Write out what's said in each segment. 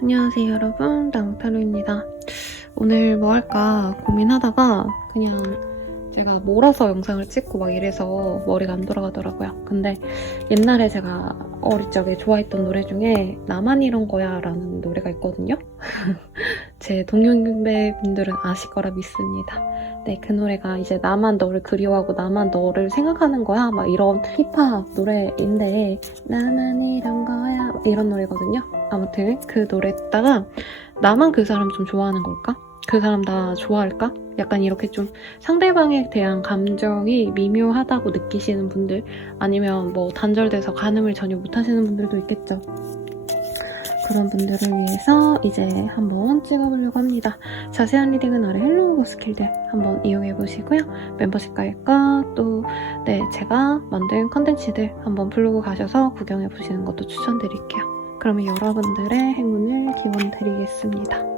안녕하세요 여러분, 나무타로입니다. 오늘 뭐 할까 고민하다가 그냥 제가 몰아서 영상을 찍고 막 이래서 머리가 안 돌아가더라고요. 근데 옛날에 제가 어릴 적에 좋아했던 노래 중에 나만 이런 거야 라는 노래가 있거든요. 제 동년배분들은 아실 거라 믿습니다. 네, 그 노래가 이제 나만 너를 그리워하고 나만 너를 생각하는 거야 막 이런 힙합 노래인데, 나만 이런 거야 이런 노래거든요. 아무튼 그 노래 듣다가 나만 그 사람 좀 좋아하는 걸까? 그 사람 나 좋아할까? 약간 이렇게 좀 상대방에 대한 감정이 미묘하다고 느끼시는 분들, 아니면 뭐 단절돼서 가늠을 전혀 못하시는 분들도 있겠죠. 그런 분들을 위해서 이제 한번 찍어보려고 합니다. 자세한 리딩은 아래 헬로우버 스킬들 한번 이용해보시고요. 멤버십 가입과 또 제가 만든 컨텐츠들 한번 블로그 가셔서 구경해보시는 것도 추천드릴게요. 그러면 여러분들의 행운을 기원드리겠습니다.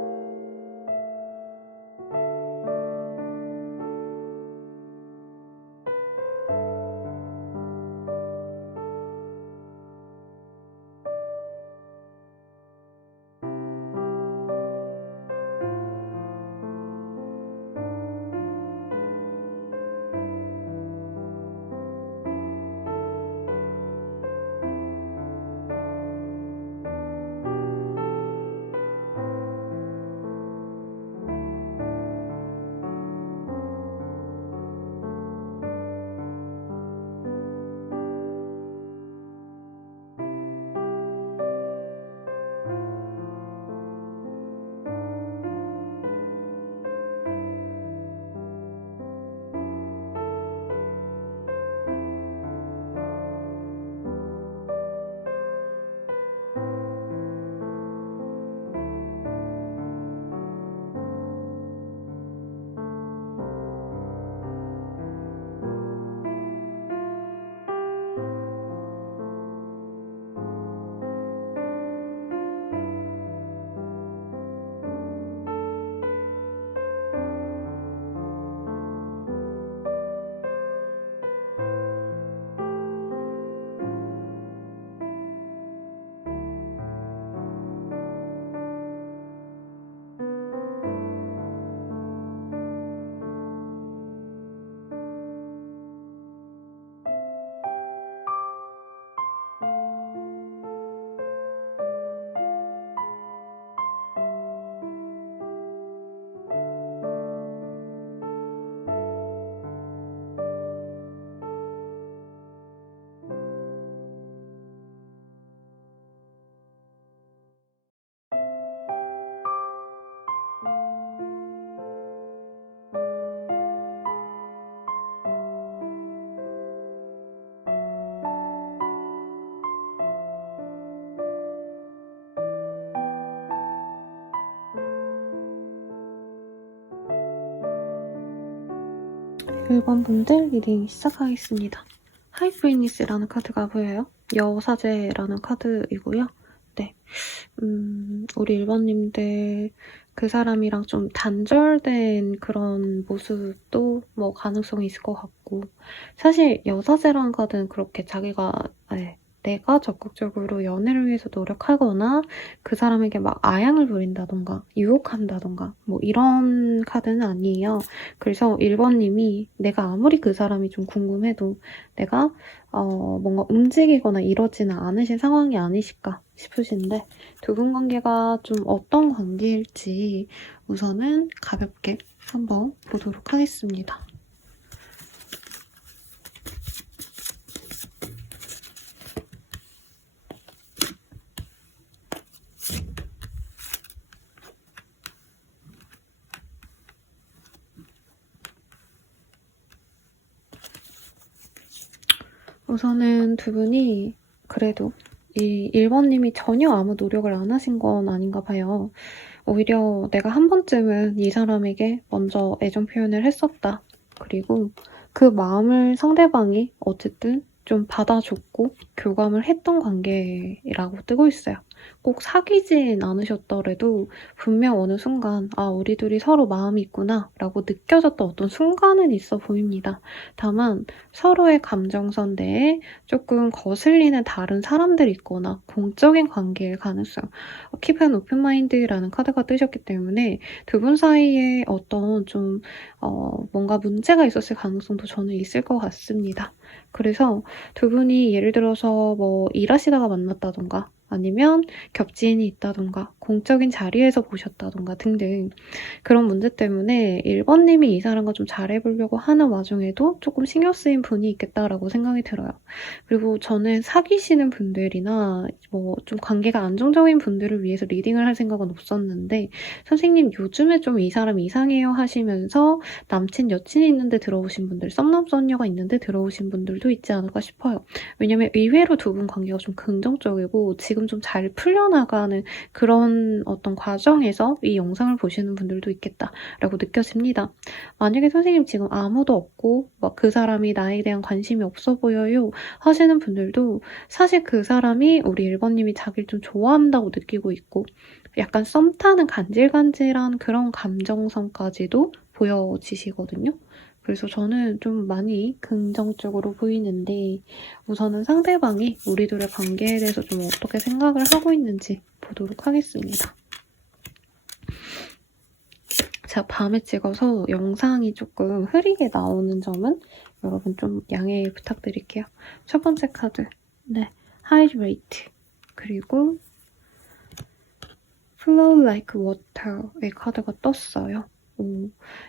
일본 분들 리딩 시작하겠습니다. 하이프리니스라는 카드가 보여요. 여사제라는 카드이고요. 네, 우리 1번님들 그 사람이랑 좀 단절된 그런 모습도 뭐 가능성이 있을 것 같고, 사실 여사제라는 카드는 그렇게 자기가 내가 적극적으로 연애를 위해서 노력하거나 그 사람에게 막 아양을 부린다던가 유혹한다던가 뭐 이런 카드는 아니에요. 그래서 1번님이 내가 아무리 그 사람이 좀 궁금해도 내가 뭔가 움직이거나 이러지는 않으신 상황이 아니실까 싶으신데, 두 분 관계가 좀 어떤 관계일지 우선은 가볍게 한번 보도록 하겠습니다. 우선은 두 분이 그래도 이 1번님이 전혀 아무 노력을 안 하신 건 아닌가 봐요. 오히려 내가 한 번쯤은 이 사람에게 먼저 애정 표현을 했었다. 그리고 그 마음을 상대방이 어쨌든 좀 받아줬고 교감을 했던 관계라고 뜨고 있어요. 꼭 사귀진 않으셨더라도 분명 어느 순간 아, 우리 둘이 서로 마음이 있구나 라고 느껴졌던 어떤 순간은 있어 보입니다. 다만 서로의 감정선 내에 조금 거슬리는 다른 사람들이 있거나 공적인 관계일 가능성. Keep an open mind라는 카드가 뜨셨기 때문에 두 분 사이에 어떤 좀 뭔가 문제가 있었을 가능성도 저는 있을 것 같습니다. 그래서 두 분이 예를 들어서 뭐 일하시다가 만났다던가 아니면 겹지인이 있다던가 공적인 자리에서 보셨다던가 등등 그런 문제 때문에 1번님이 이 사람과 좀 잘해보려고 하는 와중에도 조금 신경 쓰인 분이 있겠다라고 생각이 들어요. 그리고 저는 사귀시는 분들이나 뭐 좀 관계가 안정적인 분들을 위해서 리딩을 할 생각은 없었는데 선생님 요즘에 좀 이 사람 이상해요 하시면서 남친 여친이 있는데 들어오신 분들, 썸남 썸녀가 있는데 들어오신 분들도 있지 않을까 싶어요. 왜냐면 의외로 두 분 관계가 좀 긍정적이고 지금 좀 잘 풀려나가는 그런 어떤 과정에서 이 영상을 보시는 분들도 있겠다라고 느껴집니다. 만약에 선생님 지금 아무도 없고 막 그 사람이 나에 대한 관심이 없어 보여요 하시는 분들도 사실 그 사람이 우리 1번님이 자기를 좀 좋아한다고 느끼고 있고 약간 썸 타는 간질간질한 그런 감정선까지도 보여지시거든요. 그래서 저는 좀 많이 긍정적으로 보이는데 우선은 상대방이 우리 둘의 관계에 대해서 좀 어떻게 생각을 하고 있는지 보도록 하겠습니다. 제가 밤에 찍어서 영상이 조금 흐리게 나오는 점은 여러분 좀 양해 부탁드릴게요. 첫 번째 카드, 네, Hydrate, 그리고 Flow Like Water의 카드가 떴어요.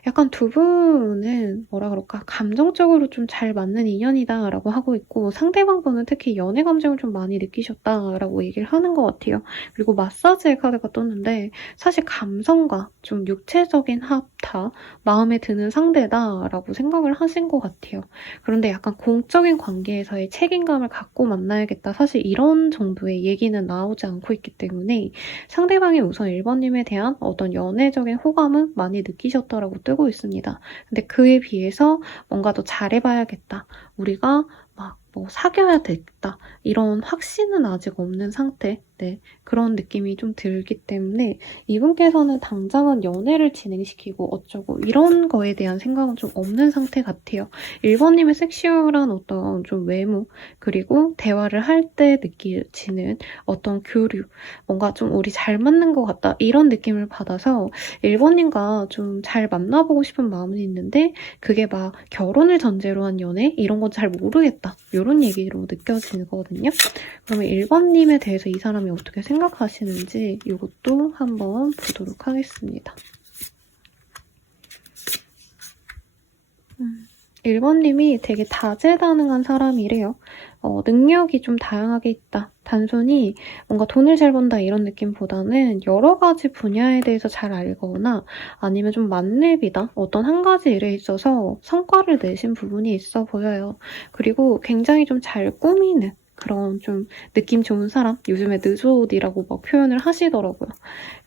약간 두 분은 뭐라 그럴까 감정적으로 좀 잘 맞는 인연이다라고 하고 있고 상대방 분은 특히 연애 감정을 좀 많이 느끼셨다라고 얘기를 하는 것 같아요. 그리고 마사지의 카드가 떴는데 사실 감성과 좀 육체적인 합타 마음에 드는 상대다라고 생각을 하신 것 같아요. 그런데 약간 공적인 관계에서의 책임감을 갖고 만나야겠다. 사실 이런 정도의 얘기는 나오지 않고 있기 때문에 상대방이 우선 1번님에 대한 어떤 연애적인 호감은 많이 느끼셨다라고 뜨고 있습니다. 근데 그에 비해서 뭔가 더 잘해봐야겠다. 우리가 막 뭐 사귀어야 되겠다. 이런 확신은 아직 없는 상태. 네, 그런 느낌이 좀 들기 때문에 이분께서는 당장은 연애를 진행시키고 어쩌고 이런 거에 대한 생각은 좀 없는 상태 같아요. 1번님의 섹시얼한 어떤 좀 외모 그리고 대화를 할 때 느끼지는 어떤 교류 뭔가 좀 우리 잘 맞는 것 같다 이런 느낌을 받아서 1번님과 좀 잘 만나보고 싶은 마음은 있는데 그게 막 결혼을 전제로 한 연애? 이런 건 잘 모르겠다. 이런 얘기로 느껴지거든요. 그러면 1번님에 대해서 이 사람이 어떻게 생각하시는지 이것도 한번 보도록 하겠습니다. 1번님이 되게 다재다능한 사람이래요. 능력이 좀 다양하게 있다. 단순히 뭔가 돈을 잘 번다 이런 느낌보다는 여러 가지 분야에 대해서 잘 알거나 아니면 좀 만렙이다. 어떤 한 가지 일에 있어서 성과를 내신 부분이 있어 보여요. 그리고 굉장히 좀 잘 꾸미는 그런 좀 느낌 좋은 사람? 요즘에 느조옷이라고 막 표현을 하시더라고요.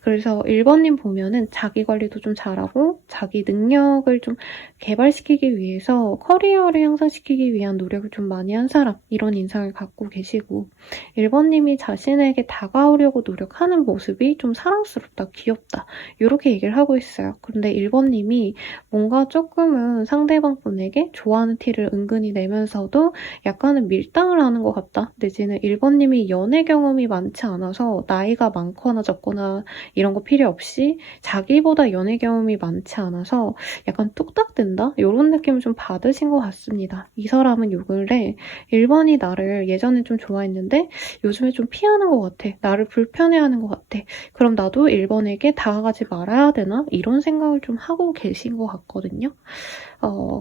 그래서 1번님 보면은 자기 관리도 좀 잘하고 자기 능력을 좀 개발시키기 위해서 커리어를 향상시키기 위한 노력을 좀 많이 한 사람 이런 인상을 갖고 계시고 1번님이 자신에게 다가오려고 노력하는 모습이 좀 사랑스럽다, 귀엽다 이렇게 얘기를 하고 있어요. 그런데 1번님이 뭔가 조금은 상대방 분에게 좋아하는 티를 은근히 내면서도 약간은 밀당을 하는 것 같다. 내지는 1번님이 연애 경험이 많지 않아서 나이가 많거나 적거나 이런 거 필요 없이 자기보다 연애 경험이 많지 않아서 약간 뚝딱된다? 이런 느낌을 좀 받으신 것 같습니다. 이 사람은 요 근래 1번이 나를 예전에 좀 좋아했는데 요즘에 좀 피하는 것 같아. 나를 불편해하는 것 같아. 그럼 나도 1번에게 다가가지 말아야 되나? 이런 생각을 좀 하고 계신 것 같거든요.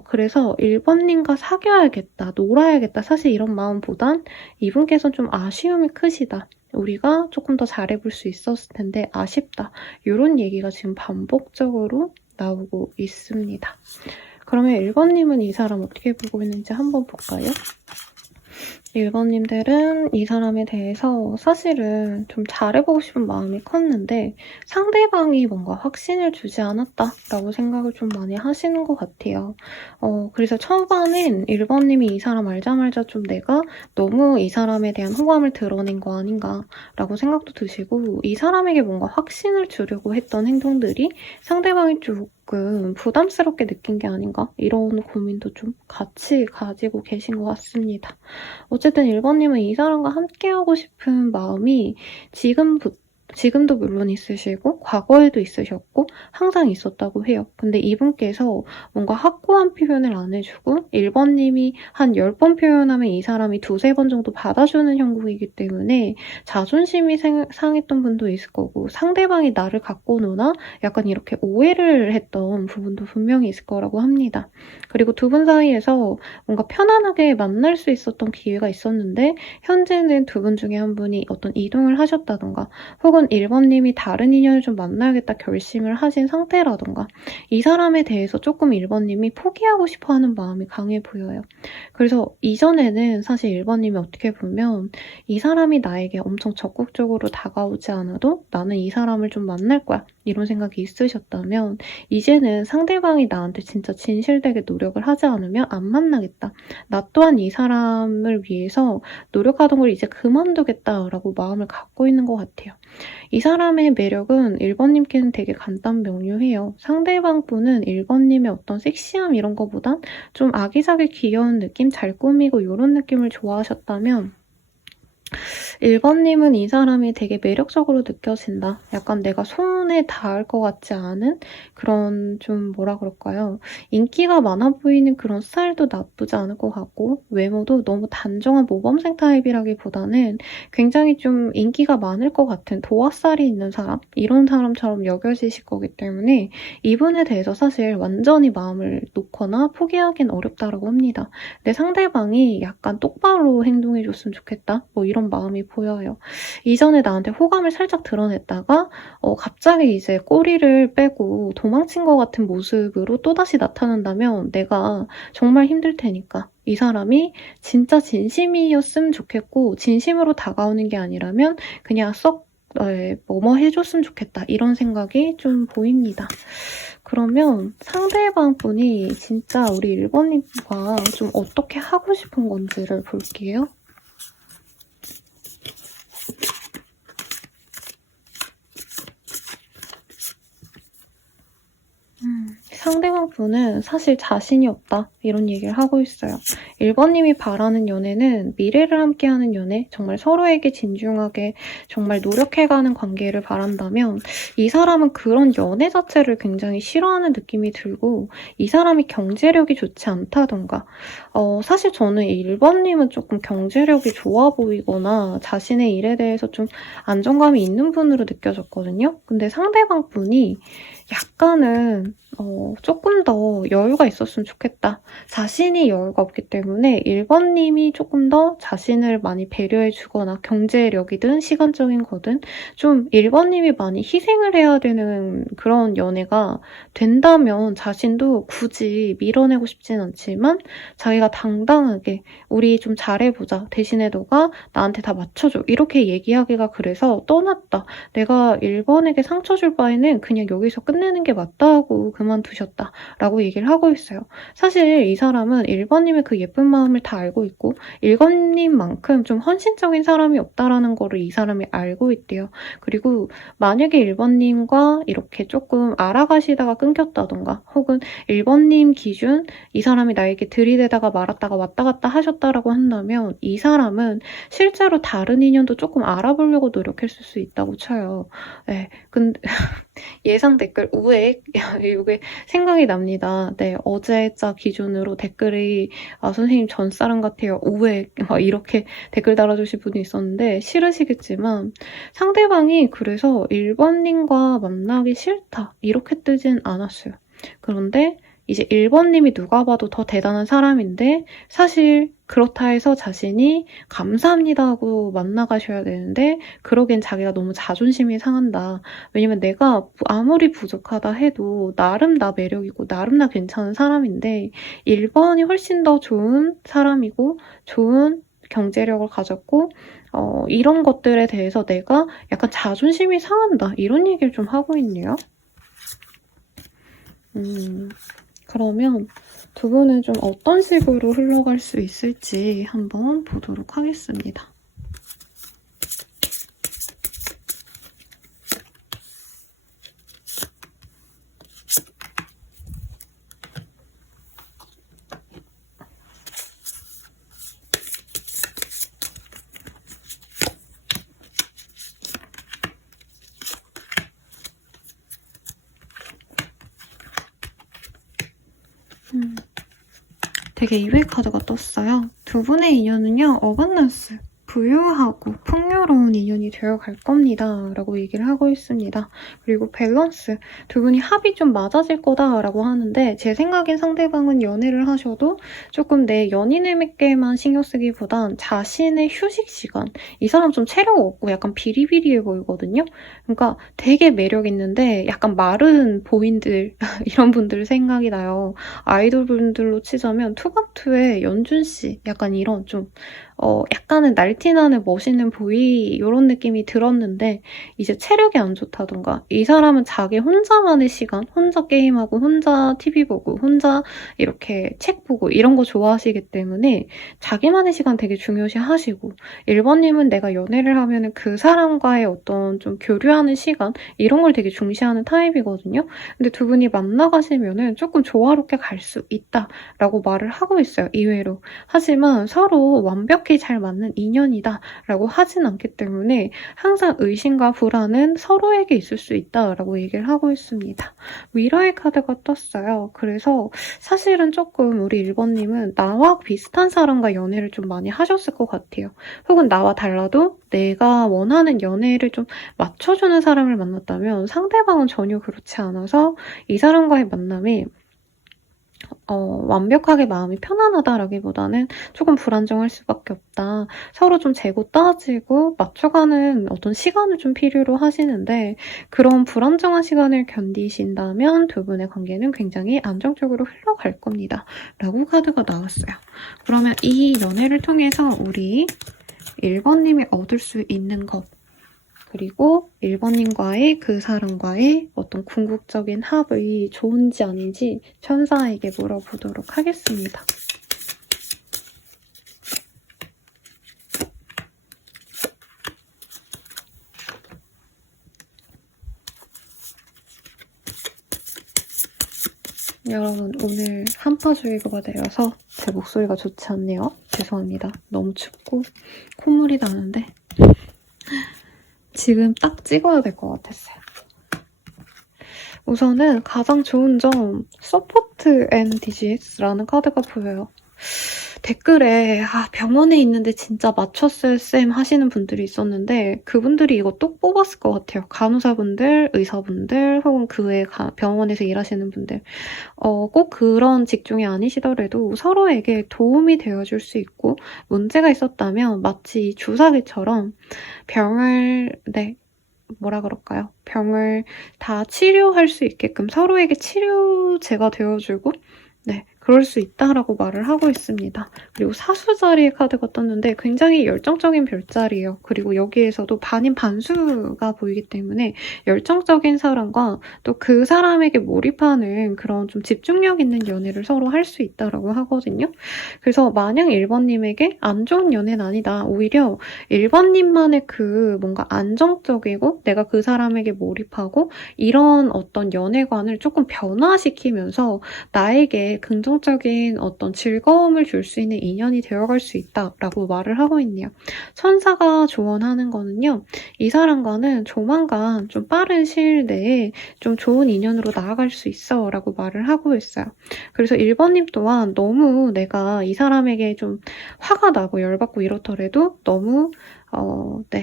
그래서 1번님과 사귀어야겠다, 놀아야겠다. 사실 이런 마음보단 이분께서는 좀 아쉬움이 크시다. 우리가 조금 더 잘해볼 수 있었을 텐데 아쉽다. 이런 얘기가 지금 반복적으로 나오고 있습니다. 그러면 1번님은 이 사람 어떻게 보고 있는지 한번 볼까요? 1번님들은 이 사람에 대해서 사실은 좀 잘해보고 싶은 마음이 컸는데 상대방이 뭔가 확신을 주지 않았다라고 생각을 좀 많이 하시는 것 같아요. 그래서 초반엔 1번님이 이 사람 알자마자 좀 내가 너무 이 사람에 대한 호감을 드러낸 거 아닌가라고 생각도 드시고 이 사람에게 뭔가 확신을 주려고 했던 행동들이 상대방이 조금 부담스럽게 느낀 게 아닌가 이런 고민도 좀 같이 가지고 계신 것 같습니다. 어쨌든 1번님은 이 사람과 함께하고 싶은 마음이 지금도 물론 있으시고 과거에도 있으셨고 항상 있었다고 해요. 근데 이분께서 뭔가 확고한 표현을 안 해주고 1번님이 한 10번 표현하면 이 사람이 2-3번 정도 받아주는 형국이기 때문에 자존심이 상했던 분도 있을 거고 상대방이 나를 갖고 노나 약간 이렇게 오해를 했던 부분도 분명히 있을 거라고 합니다. 그리고 두 분 사이에서 뭔가 편안하게 만날 수 있었던 기회가 있었는데 현재는 두 분 중에 한 분이 어떤 이동을 하셨다던가 혹은 1번님이 다른 인연을 좀 만나야겠다 결심을 하신 상태라던가 이 사람에 대해서 조금 1번님이 포기하고 싶어하는 마음이 강해 보여요. 그래서 이전에는 사실 1번님이 어떻게 보면 이 사람이 나에게 엄청 적극적으로 다가오지 않아도 나는 이 사람을 좀 만날 거야 이런 생각이 있으셨다면 이제는 상대방이 나한테 진짜 진실되게 노력을 하지 않으면 안 만나겠다. 나 또한 이 사람을 위해서 노력하던 걸 이제 그만두겠다라고 마음을 갖고 있는 것 같아요. 이 사람의 매력은 1번님께는 되게 간단명료해요. 상대방 분은 1번님의 어떤 섹시함 이런 거보단 좀 아기자기 귀여운 느낌, 잘 꾸미고 이런 느낌을 좋아하셨다면 1번님은 이 사람이 되게 매력적으로 느껴진다. 약간 내가 손에 닿을 것 같지 않은 그런 좀 뭐라 그럴까요? 인기가 많아 보이는 그런 스타일도 나쁘지 않을 것 같고 외모도 너무 단정한 모범생 타입이라기보다는 굉장히 좀 인기가 많을 것 같은 도화살이 있는 사람? 이런 사람처럼 여겨지실 거기 때문에 이분에 대해서 사실 완전히 마음을 놓거나 포기하긴 어렵다고 합니다. 내 상대방이 약간 똑바로 행동해줬으면 좋겠다. 뭐 이런 마음이 보여요. 이전에 나한테 호감을 살짝 드러냈다가 갑자기 이제 꼬리를 빼고 도망친 것 같은 모습으로 또다시 나타난다면 내가 정말 힘들 테니까 이 사람이 진짜 진심이었으면 좋겠고 진심으로 다가오는 게 아니라면 그냥 썩 뭐뭐 해줬으면 좋겠다 이런 생각이 좀 보입니다. 그러면 상대방 분이 진짜 우리 1번님과 좀 어떻게 하고 싶은 건지를 볼게요. 상대방 분은 사실 자신이 없다 이런 얘기를 하고 있어요. 1번님이 바라는 연애는 미래를 함께하는 연애, 정말 서로에게 진중하게 정말 노력해가는 관계를 바란다면 이 사람은 그런 연애 자체를 굉장히 싫어하는 느낌이 들고 이 사람이 경제력이 좋지 않다던가 사실 저는 1번님은 조금 경제력이 좋아 보이거나 자신의 일에 대해서 좀 안정감이 있는 분으로 느껴졌거든요. 근데 상대방 분이 약간은 조금 더 여유가 있었으면 좋겠다. 자신이 여유가 없기 때문에 1번님이 조금 더 자신을 많이 배려해주거나 경제력이든 시간적인 거든 좀 1번님이 많이 희생을 해야 되는 그런 연애가 된다면 자신도 굳이 밀어내고 싶진 않지만 자기가 당당하게 우리 좀 잘해보자. 대신에 너가 나한테 다 맞춰줘. 이렇게 얘기하기가 그래서 떠났다. 내가 1번에게 상처 줄 바에는 그냥 여기서 끝내는 게 맞다고 그만두셨다 라고 얘기를 하고 있어요. 사실 이 사람은 1번님의 그 예쁜 마음을 다 알고 있고 1번님만큼 좀 헌신적인 사람이 없다라는 거를 이 사람이 알고 있대요. 그리고 만약에 1번님과 이렇게 조금 알아가시다가 끊겼다던가 혹은 1번님 기준 이 사람이 나에게 들이대다가 말았다가 왔다 갔다 하셨다라고 한다면 이 사람은 실제로 다른 인연도 조금 알아보려고 노력했을 수 있다고 쳐요. 네, 근데 예상 댓글 우액 이게 생각이 납니다. 네, 어제자 기준으로 댓글이 선생님 전 사람 같아요. 우액 이렇게 댓글 달아주신 분이 있었는데 싫으시겠지만 상대방이 그래서 1번님과 만나기 싫다 이렇게 뜨진 않았어요. 그런데 이제 1번님이 누가 봐도 더 대단한 사람인데 사실 그렇다 해서 자신이 감사합니다 하고 만나가셔야 되는데 그러기엔 자기가 너무 자존심이 상한다. 왜냐면 내가 아무리 부족하다 해도 나름 나 매력이고 나름 나 괜찮은 사람인데 1번이 훨씬 더 좋은 사람이고 좋은 경제력을 가졌고 이런 것들에 대해서 내가 약간 자존심이 상한다. 이런 얘기를 좀 하고 있네요. 그러면 두 분은 좀 어떤 식으로 흘러갈 수 있을지 한번 보도록 하겠습니다. 되게 이외의 카드가 떴어요. 두 분의 인연은요, 어반던스, 부유하고 풍요로운 인연이 되어갈 겁니다. 라고 얘기를 하고 있습니다. 그리고 밸런스, 두 분이 합이 좀 맞아질 거다라고 하는데 제 생각엔 상대방은 연애를 하셔도 조금 내 연인에게만 신경 쓰기보단 자신의 휴식 시간, 이 사람 좀 체력 없고 약간 비리비리해 보이거든요. 그러니까 되게 매력 있는데 약간 마른 보인들 이런 분들 생각이 나요. 아이돌 분들로 치자면 투바투의 연준씨, 약간 이런 좀 약간은 날티나는 멋있는 보이 이런 느낌이 들었는데 이제 체력이 안 좋다던가 이 사람은 자기 혼자만의 시간, 혼자 게임하고 혼자 TV 보고 혼자 이렇게 책 보고 이런 거 좋아하시기 때문에 자기만의 시간 되게 중요시 하시고 1번님은 내가 연애를 하면은 그 사람과의 어떤 좀 교류하는 시간 이런 걸 되게 중시하는 타입이거든요. 근데 두 분이 만나가시면은 조금 조화롭게 갈 수 있다라고 말을 하고 있어요. 이외로. 하지만 서로 완벽히 잘 맞는 인연이다라고 하진 않기 때문에 항상 의심과 불안은 서로에게 있을 수 있다라고 얘기를 하고 있습니다. 위로의 카드가 떴어요. 그래서 사실은 조금 우리 1번님은 나와 비슷한 사람과 연애를 좀 많이 하셨을 것 같아요. 혹은 나와 달라도 내가 원하는 연애를 좀 맞춰주는 사람을 만났다면 상대방은 전혀 그렇지 않아서 이 사람과의 만남이 완벽하게 마음이 편안하다라기보다는 조금 불안정할 수밖에 없다. 서로 좀 재고 따지고 맞춰가는 어떤 시간을 좀 필요로 하시는데 그런 불안정한 시간을 견디신다면 두 분의 관계는 굉장히 안정적으로 흘러갈 겁니다. 라고 카드가 나왔어요. 그러면 이 연애를 통해서 우리 1번님이 얻을 수 있는 것 그리고 1번님과의 그 사람과의 어떤 궁극적인 합이 좋은지 아닌지 천사에게 물어보도록 하겠습니다. 여러분 오늘 한파주의보가 내려서 제 목소리가 좋지 않네요. 죄송합니다. 너무 춥고 콧물이 나는데 지금 딱 찍어야 될 것 같았어요. 우선은 가장 좋은 점 서포트 앤 디지스라는 카드가 보여요. 댓글에 병원에 있는데 진짜 맞췄어요 쌤 하시는 분들이 있었는데 그분들이 이거 똑 뽑았을 것 같아요. 간호사분들, 의사분들 혹은 그 외에 병원에서 일하시는 분들 꼭 그런 직종이 아니시더라도 서로에게 도움이 되어줄 수 있고 문제가 있었다면 마치 주사기처럼 병을 병을 다 치료할 수 있게끔 서로에게 치료제가 되어주고 그럴 수 있다라고 말을 하고 있습니다. 그리고 사수자리의 카드가 떴는데 굉장히 열정적인 별자리예요. 그리고 여기에서도 반인 반수가 보이기 때문에 열정적인 사람과 또 그 사람에게 몰입하는 그런 좀 집중력 있는 연애를 서로 할 수 있다라고 하거든요. 그래서 마냥 1번님에게 안 좋은 연애는 아니다. 오히려 1번님만의 그 뭔가 안정적이고 내가 그 사람에게 몰입하고 이런 어떤 연애관을 조금 변화시키면서 나에게 긍정적인 어떤 즐거움을 줄 수 있는 인연이 되어갈 수 있다라고 말을 하고 있네요. 천사가 조언하는 거는요. 이 사람과는 조만간 좀 빠른 시일 내에 좀 좋은 인연으로 나아갈 수 있어 라고 말을 하고 있어요. 그래서 1번님 또한 너무 내가 이 사람에게 좀 화가 나고 열받고 이렇더라도 너무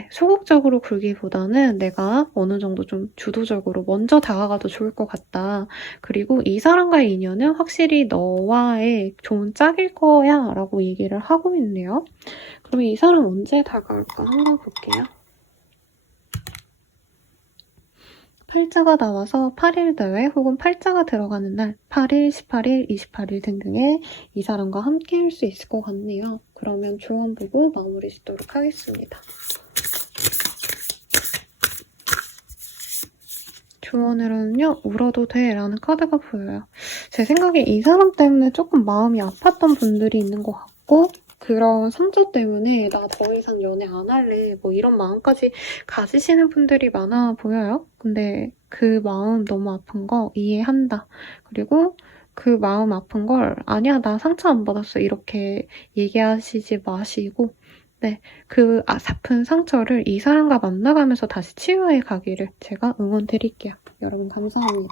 소극적으로 굴기보다는 내가 어느 정도 좀 주도적으로 먼저 다가가도 좋을 것 같다. 그리고 이 사람과의 인연은 확실히 너와의 좋은 짝일 거야 라고 얘기를 하고 있네요. 그럼 이 사람 언제 다가올까 한번 볼게요. 팔자가 나와서 8일 대회 혹은 팔자가 들어가는 날 8일, 18일, 28일 등등에 이 사람과 함께 할 수 있을 것 같네요. 그러면 조언 보고 마무리 짓도록 하겠습니다. 조언으로는요, 울어도 돼 라는 카드가 보여요. 제 생각에 이 사람 때문에 조금 마음이 아팠던 분들이 있는 것 같고 그런 상처 때문에 나 더 이상 연애 안 할래 뭐 이런 마음까지 가지시는 분들이 많아 보여요. 근데 그 마음 너무 아픈 거 이해한다. 그리고 그 마음 아픈 걸 아니야 나 상처 안 받았어 이렇게 얘기하시지 마시고 네, 그 아픈 상처를 이 사람과 만나가면서 다시 치유해 가기를 제가 응원드릴게요. 여러분 감사합니다.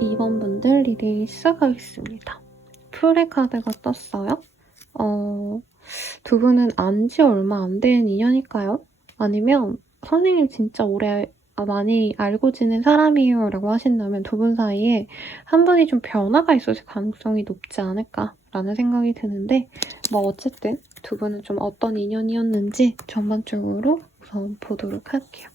이번 분들 리딩 시작하겠습니다. 풀의 카드가 떴어요. 두 분은 안지 얼마 안 된 인연일까요? 아니면 선생님 진짜 오래 많이 알고 지낸 사람이에요 라고 하신다면 두 분 사이에 한 분이 좀 변화가 있었을 가능성이 높지 않을까라는 생각이 드는데 뭐 어쨌든 두 분은 좀 어떤 인연이었는지 전반적으로 우선 보도록 할게요.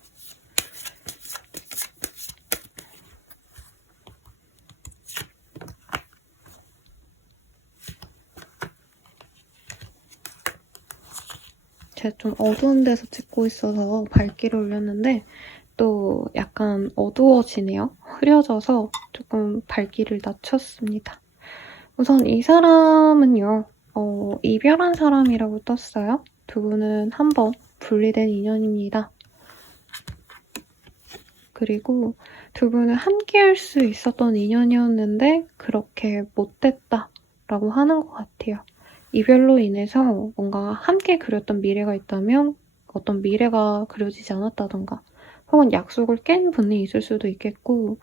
제가 좀 어두운 데서 찍고 있어서 밝기를 올렸는데 또 약간 어두워지네요. 흐려져서 조금 밝기를 낮췄습니다. 우선 이 사람은요. 이별한 사람이라고 떴어요. 두 분은 한번 분리된 인연입니다. 그리고 두 분은 함께 할 수 있었던 인연이었는데 그렇게 못됐다라고 하는 것 같아요. 이별로 인해서 뭔가 함께 그렸던 미래가 있다면 어떤 미래가 그려지지 않았다던가 혹은 약속을 깬 분이 있을 수도 있겠고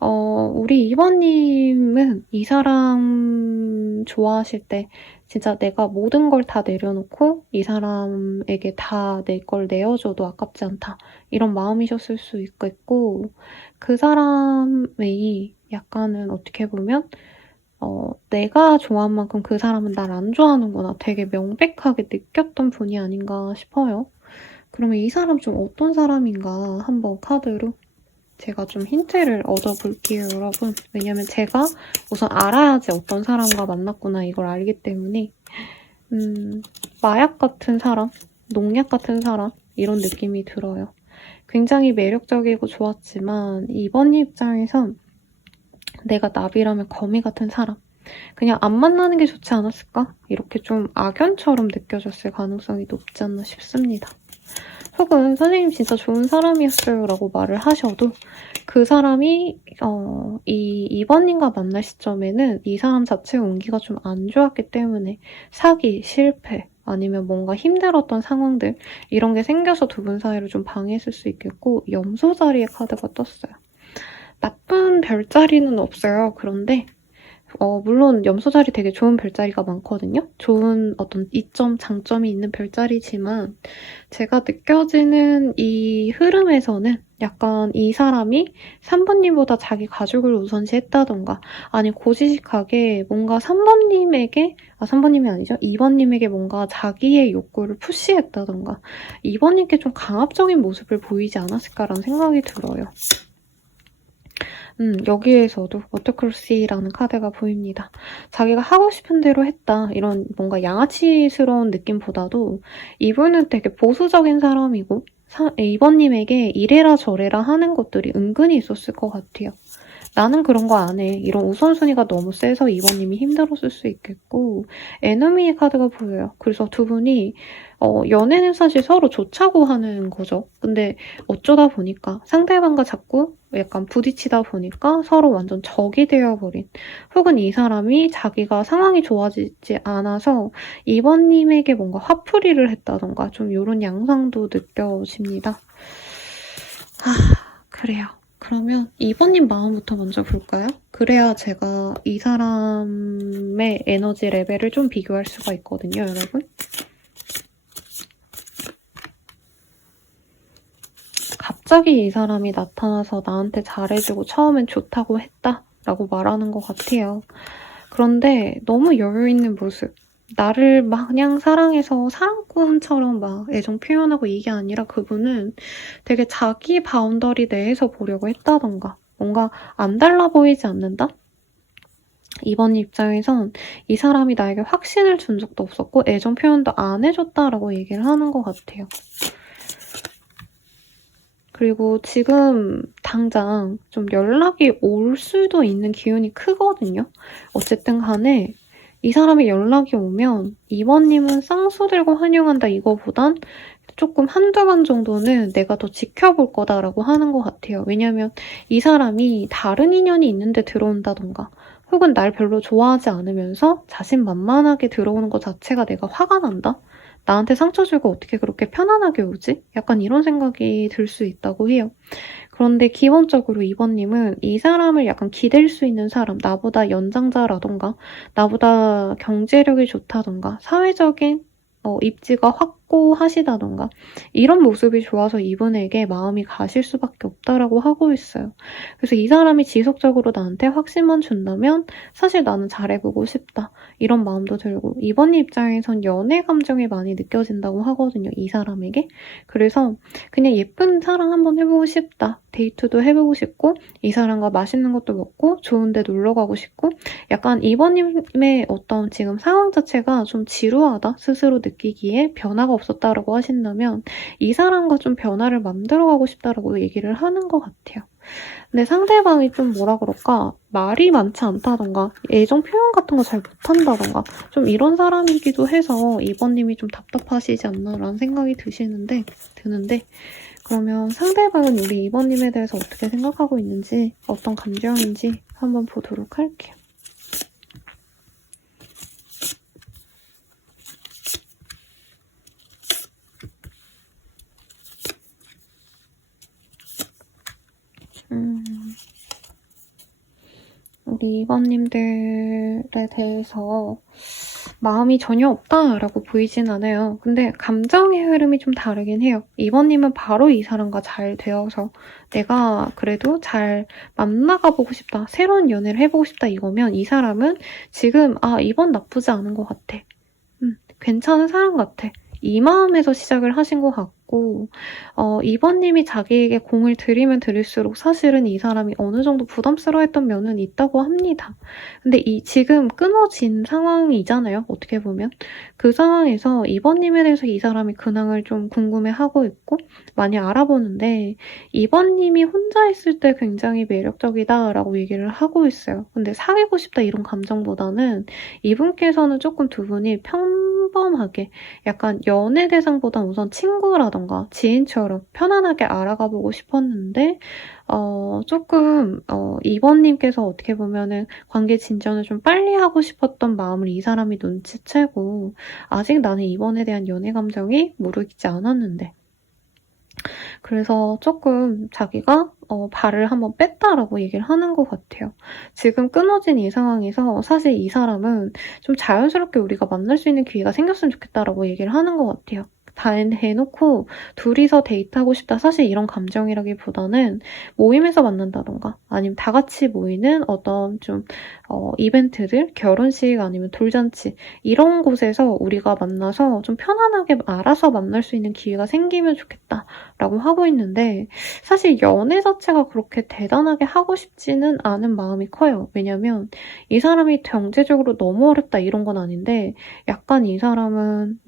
우리 2번님은 이 사람 좋아하실 때 진짜 내가 모든 걸 다 내려놓고 이 사람에게 다 내 걸 내어줘도 아깝지 않다. 이런 마음이셨을 수 있겠고 그 사람의 약간은 어떻게 보면 내가 좋아한 만큼 그 사람은 날 안 좋아하는구나 되게 명백하게 느꼈던 분이 아닌가 싶어요. 그러면 이 사람 좀 어떤 사람인가 한번 카드로 제가 좀 힌트를 얻어볼게요, 여러분. 왜냐면 제가 우선 알아야지 어떤 사람과 만났구나 이걸 알기 때문에 마약 같은 사람, 농약 같은 사람 이런 느낌이 들어요. 굉장히 매력적이고 좋았지만 이번 입장에선 내가 나비라면 거미 같은 사람 그냥 안 만나는 게 좋지 않았을까? 이렇게 좀 악연처럼 느껴졌을 가능성이 높지 않나 싶습니다. 혹은 선생님 진짜 좋은 사람이었어요 라고 말을 하셔도 그 사람이 이 2번님과 만날 시점에는 이 사람 자체의 운기가 좀 안 좋았기 때문에 사기, 실패 아니면 뭔가 힘들었던 상황들 이런 게 생겨서 두 분 사이를 좀 방해했을 수 있겠고 염소 자리의 카드가 떴어요. 나쁜 별자리는 없어요. 그런데 물론 염소자리 되게 좋은 별자리가 많거든요. 좋은 어떤 이점, 장점이 있는 별자리지만 제가 느껴지는 이 흐름에서는 약간 이 사람이 3번님보다 자기 가족을 우선시했다던가 아니 고지식하게 뭔가 3번님이 아니죠. 2번님에게 뭔가 자기의 욕구를 푸시했다던가 2번님께 좀 강압적인 모습을 보이지 않았을까라는 생각이 들어요. 여기에서도 어토크로시라는 카드가 보입니다. 자기가 하고 싶은 대로 했다. 이런 뭔가 양아치스러운 느낌보다도 이분은 되게 보수적인 사람이고 2번님에게 이래라 저래라 하는 것들이 은근히 있었을 것 같아요. 나는 그런 거 안 해. 이런 우선순위가 너무 세서 2번님이 힘들었을 수 있겠고 에너미의 카드가 보여요. 그래서 두 분이 연애는 사실 서로 좋자고 하는 거죠. 근데 어쩌다 보니까 상대방과 자꾸 약간 부딪히다 보니까 서로 완전 적이 되어버린 혹은 이 사람이 자기가 상황이 좋아지지 않아서 2번님에게 뭔가 화풀이를 했다던가 좀 이런 양상도 느껴집니다. 그래요. 그러면 2번님 마음부터 먼저 볼까요? 그래야 제가 이 사람의 에너지 레벨을 좀 비교할 수가 있거든요, 여러분. 갑자기 이 사람이 나타나서 나한테 잘해주고 처음엔 좋다고 했다라고 말하는 것 같아요. 그런데 너무 여유있는 모습. 나를 마냥 사랑해서 사랑꾼처럼 막 애정 표현하고 이게 아니라 그분은 되게 자기 바운더리 내에서 보려고 했다던가 뭔가 안 달라 보이지 않는다? 이번 입장에선 이 사람이 나에게 확신을 준 적도 없었고 애정 표현도 안 해줬다라고 얘기를 하는 것 같아요. 그리고 지금 당장 좀 연락이 올 수도 있는 기운이 크거든요. 어쨌든 간에 이 사람이 연락이 오면 2번님은 쌍수 들고 환영한다 이거보단 조금 한두 번 정도는 내가 더 지켜볼 거다라고 하는 것 같아요. 왜냐면 이 사람이 다른 인연이 있는데 들어온다던가 혹은 날 별로 좋아하지 않으면서 자신만만하게 들어오는 것 자체가 내가 화가 난다? 나한테 상처 주고 어떻게 그렇게 편안하게 오지? 약간 이런 생각이 들 수 있다고 해요. 그런데 기본적으로 2번님은 이 사람을 약간 기댈 수 있는 사람, 나보다 연장자라던가 나보다 경제력이 좋다던가 사회적인 입지가 확고하시다던가 이런 모습이 좋아서 이분에게 마음이 가실 수밖에 없다라고 하고 있어요. 그래서 이 사람이 지속적으로 나한테 확신만 준다면 사실 나는 잘해보고 싶다. 이런 마음도 들고 이번 입장에선 연애 감정이 많이 느껴진다고 하거든요. 이 사람에게. 그래서 그냥 예쁜 사랑 한번 해보고 싶다. 데이트도 해보고 싶고 이 사람과 맛있는 것도 먹고 좋은 데 놀러 가고 싶고 약간 이번님의 어떤 지금 상황 자체가 좀 지루하다 스스로 느끼기에 변화가 없었다라고 하신다면 이 사람과 좀 변화를 만들어가고 싶다라고 얘기를 하는 것 같아요. 근데 상대방이 좀 뭐라 그럴까 말이 많지 않다던가 애정 표현 같은 거 잘 못한다던가 좀 이런 사람이기도 해서 이번님이 좀 답답하시지 않나라는 생각이 드는데 그러면 상대방은 우리 2번님에 대해서 어떻게 생각하고 있는지 어떤 감정인지 한번 보도록 할게요. 우리 2번님들에 대해서 마음이 전혀 없다라고 보이진 않아요. 근데 감정의 흐름이 좀 다르긴 해요. 2번님은 바로 이 사람과 잘 되어서 내가 그래도 잘 만나가보고 싶다, 새로운 연애를 해보고 싶다 이거면 이 사람은 지금 2번 나쁘지 않은 것 같아. 괜찮은 사람 같아. 이 마음에서 시작을 하신 것 같고 2번님이 자기에게 공을 들이면 들일수록 사실은 이 사람이 어느 정도 부담스러워했던 면은 있다고 합니다. 근데 지금 끊어진 상황이잖아요. 어떻게 보면. 그 상황에서 2번님에 대해서 이 사람이 근황을 좀 궁금해하고 있고 많이 알아보는데 2번님이 혼자 있을 때 굉장히 매력적이다라고 얘기를 하고 있어요. 근데 사귀고 싶다 이런 감정보다는 이분께서는 조금 두 분이 평범하게 약간 연애 대상보다 우선 친구라던가 지인처럼 편안하게 알아가보고 싶었는데 조금 2번님께서 어떻게 보면은 관계 진전을 좀 빨리 하고 싶었던 마음을 이 사람이 눈치채고 아직 나는 2번에 대한 연애 감정이 무르익지 않았는데 그래서 조금 자기가 발을 한번 뺐다라고 얘기를 하는 것 같아요. 지금 끊어진 이 상황에서 사실 이 사람은 좀 자연스럽게 우리가 만날 수 있는 기회가 생겼으면 좋겠다라고 얘기를 하는 것 같아요. 다 해놓고 둘이서 데이트하고 싶다. 사실 이런 감정이라기보다는 모임에서 만난다던가 아니면 다 같이 모이는 어떤 좀 이벤트들, 결혼식 아니면 돌잔치 이런 곳에서 우리가 만나서 좀 편안하게 알아서 만날 수 있는 기회가 생기면 좋겠다라고 하고 있는데 사실 연애 자체가 그렇게 대단하게 하고 싶지는 않은 마음이 커요. 왜냐면 이 사람이 경제적으로 너무 어렵다 이런 건 아닌데 약간 이 사람은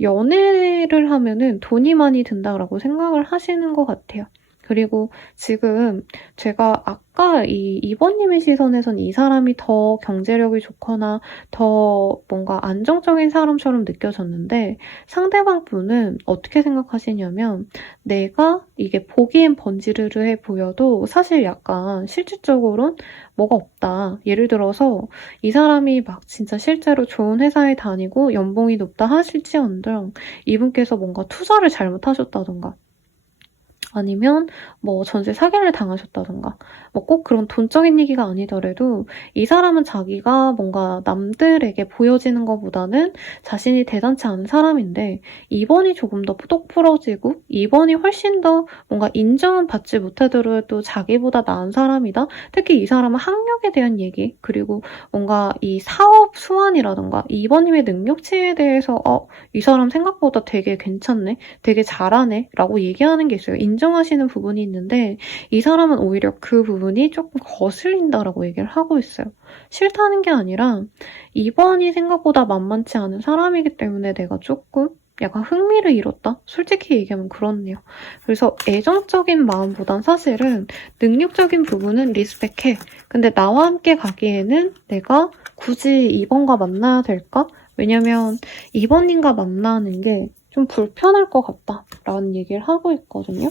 연애를 하면은 돈이 많이 든다라고 생각을 하시는 것 같아요. 그리고 지금 제가 아까 이 2번님의 시선에선 이 사람이 더 경제력이 좋거나 더 뭔가 안정적인 사람처럼 느껴졌는데 상대방 분은 어떻게 생각하시냐면 내가 이게 보기엔 번지르르해 보여도 사실 약간 실질적으로는 뭐가 없다. 예를 들어서 이 사람이 막 진짜 실제로 좋은 회사에 다니고 연봉이 높다 하실지언정 이분께서 뭔가 투자를 잘못하셨다던가 아니면 뭐 전세 사기를 당하셨다던가 뭐 꼭 그런 돈적인 얘기가 아니더라도 이 사람은 자기가 뭔가 남들에게 보여지는 것보다는 자신이 대단치 않은 사람인데 2번이 조금 더 똑부러지고 2번이 훨씬 더 뭔가 인정은 받지 못하더라도 자기보다 나은 사람이다. 특히 이 사람은 학력에 대한 얘기 그리고 뭔가 이 사업 수완이라던가 2번님의 능력치에 대해서 이 사람 생각보다 되게 괜찮네. 되게 잘하네. 라고 얘기하는 게 있어요. 인정하시는 부분이 있는데 이 사람은 오히려 그 부분이 조금 거슬린다라고 얘기를 하고 있어요. 싫다는 게 아니라 2번이 생각보다 만만치 않은 사람이기 때문에 내가 조금 약간 흥미를 잃었다? 솔직히 얘기하면 그렇네요. 그래서 애정적인 마음보단 사실은 능력적인 부분은 리스펙해. 근데 나와 함께 가기에는 내가 굳이 2번과 만나야 될까? 왜냐면 2번님과 만나는 게 좀 불편할 것 같다라는 얘기를 하고 있거든요.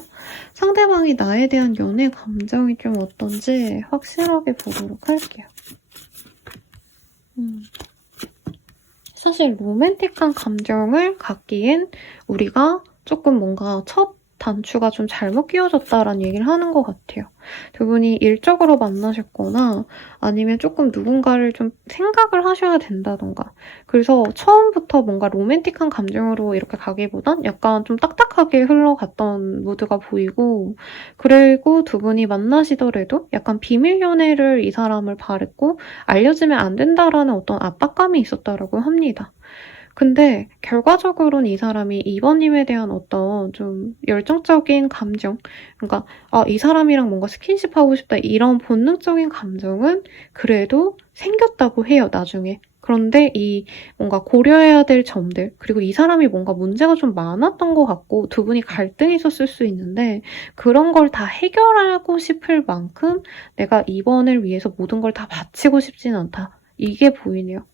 상대방이 나에 대한 연애 감정이 좀 어떤지 확실하게 보도록 할게요. 사실 로맨틱한 감정을 갖기엔 우리가 조금 뭔가 첫 단추가 좀 잘못 끼워졌다라는 얘기를 하는 것 같아요. 두 분이 일적으로 만나셨거나 아니면 조금 누군가를 좀 생각을 하셔야 된다던가 그래서 처음부터 뭔가 로맨틱한 감정으로 이렇게 가기보단 약간 좀 딱딱하게 흘러갔던 무드가 보이고 그리고 두 분이 만나시더라도 약간 비밀 연애를 이 사람을 바랬고 알려지면 안 된다라는 어떤 압박감이 있었다라고 합니다. 근데 결과적으로는 이 사람이 2번님에 대한 어떤 좀 열정적인 감정, 그러니까 이 사람이랑 뭔가 스킨십 하고 싶다 이런 본능적인 감정은 그래도 생겼다고 해요, 나중에. 그런데 이 뭔가 고려해야 될 점들, 그리고 이 사람이 뭔가 문제가 좀 많았던 것 같고 두 분이 갈등이 있었을 수 있는데 그런 걸 다 해결하고 싶을 만큼 내가 2번을 위해서 모든 걸 다 바치고 싶진 않다. 이게 보이네요.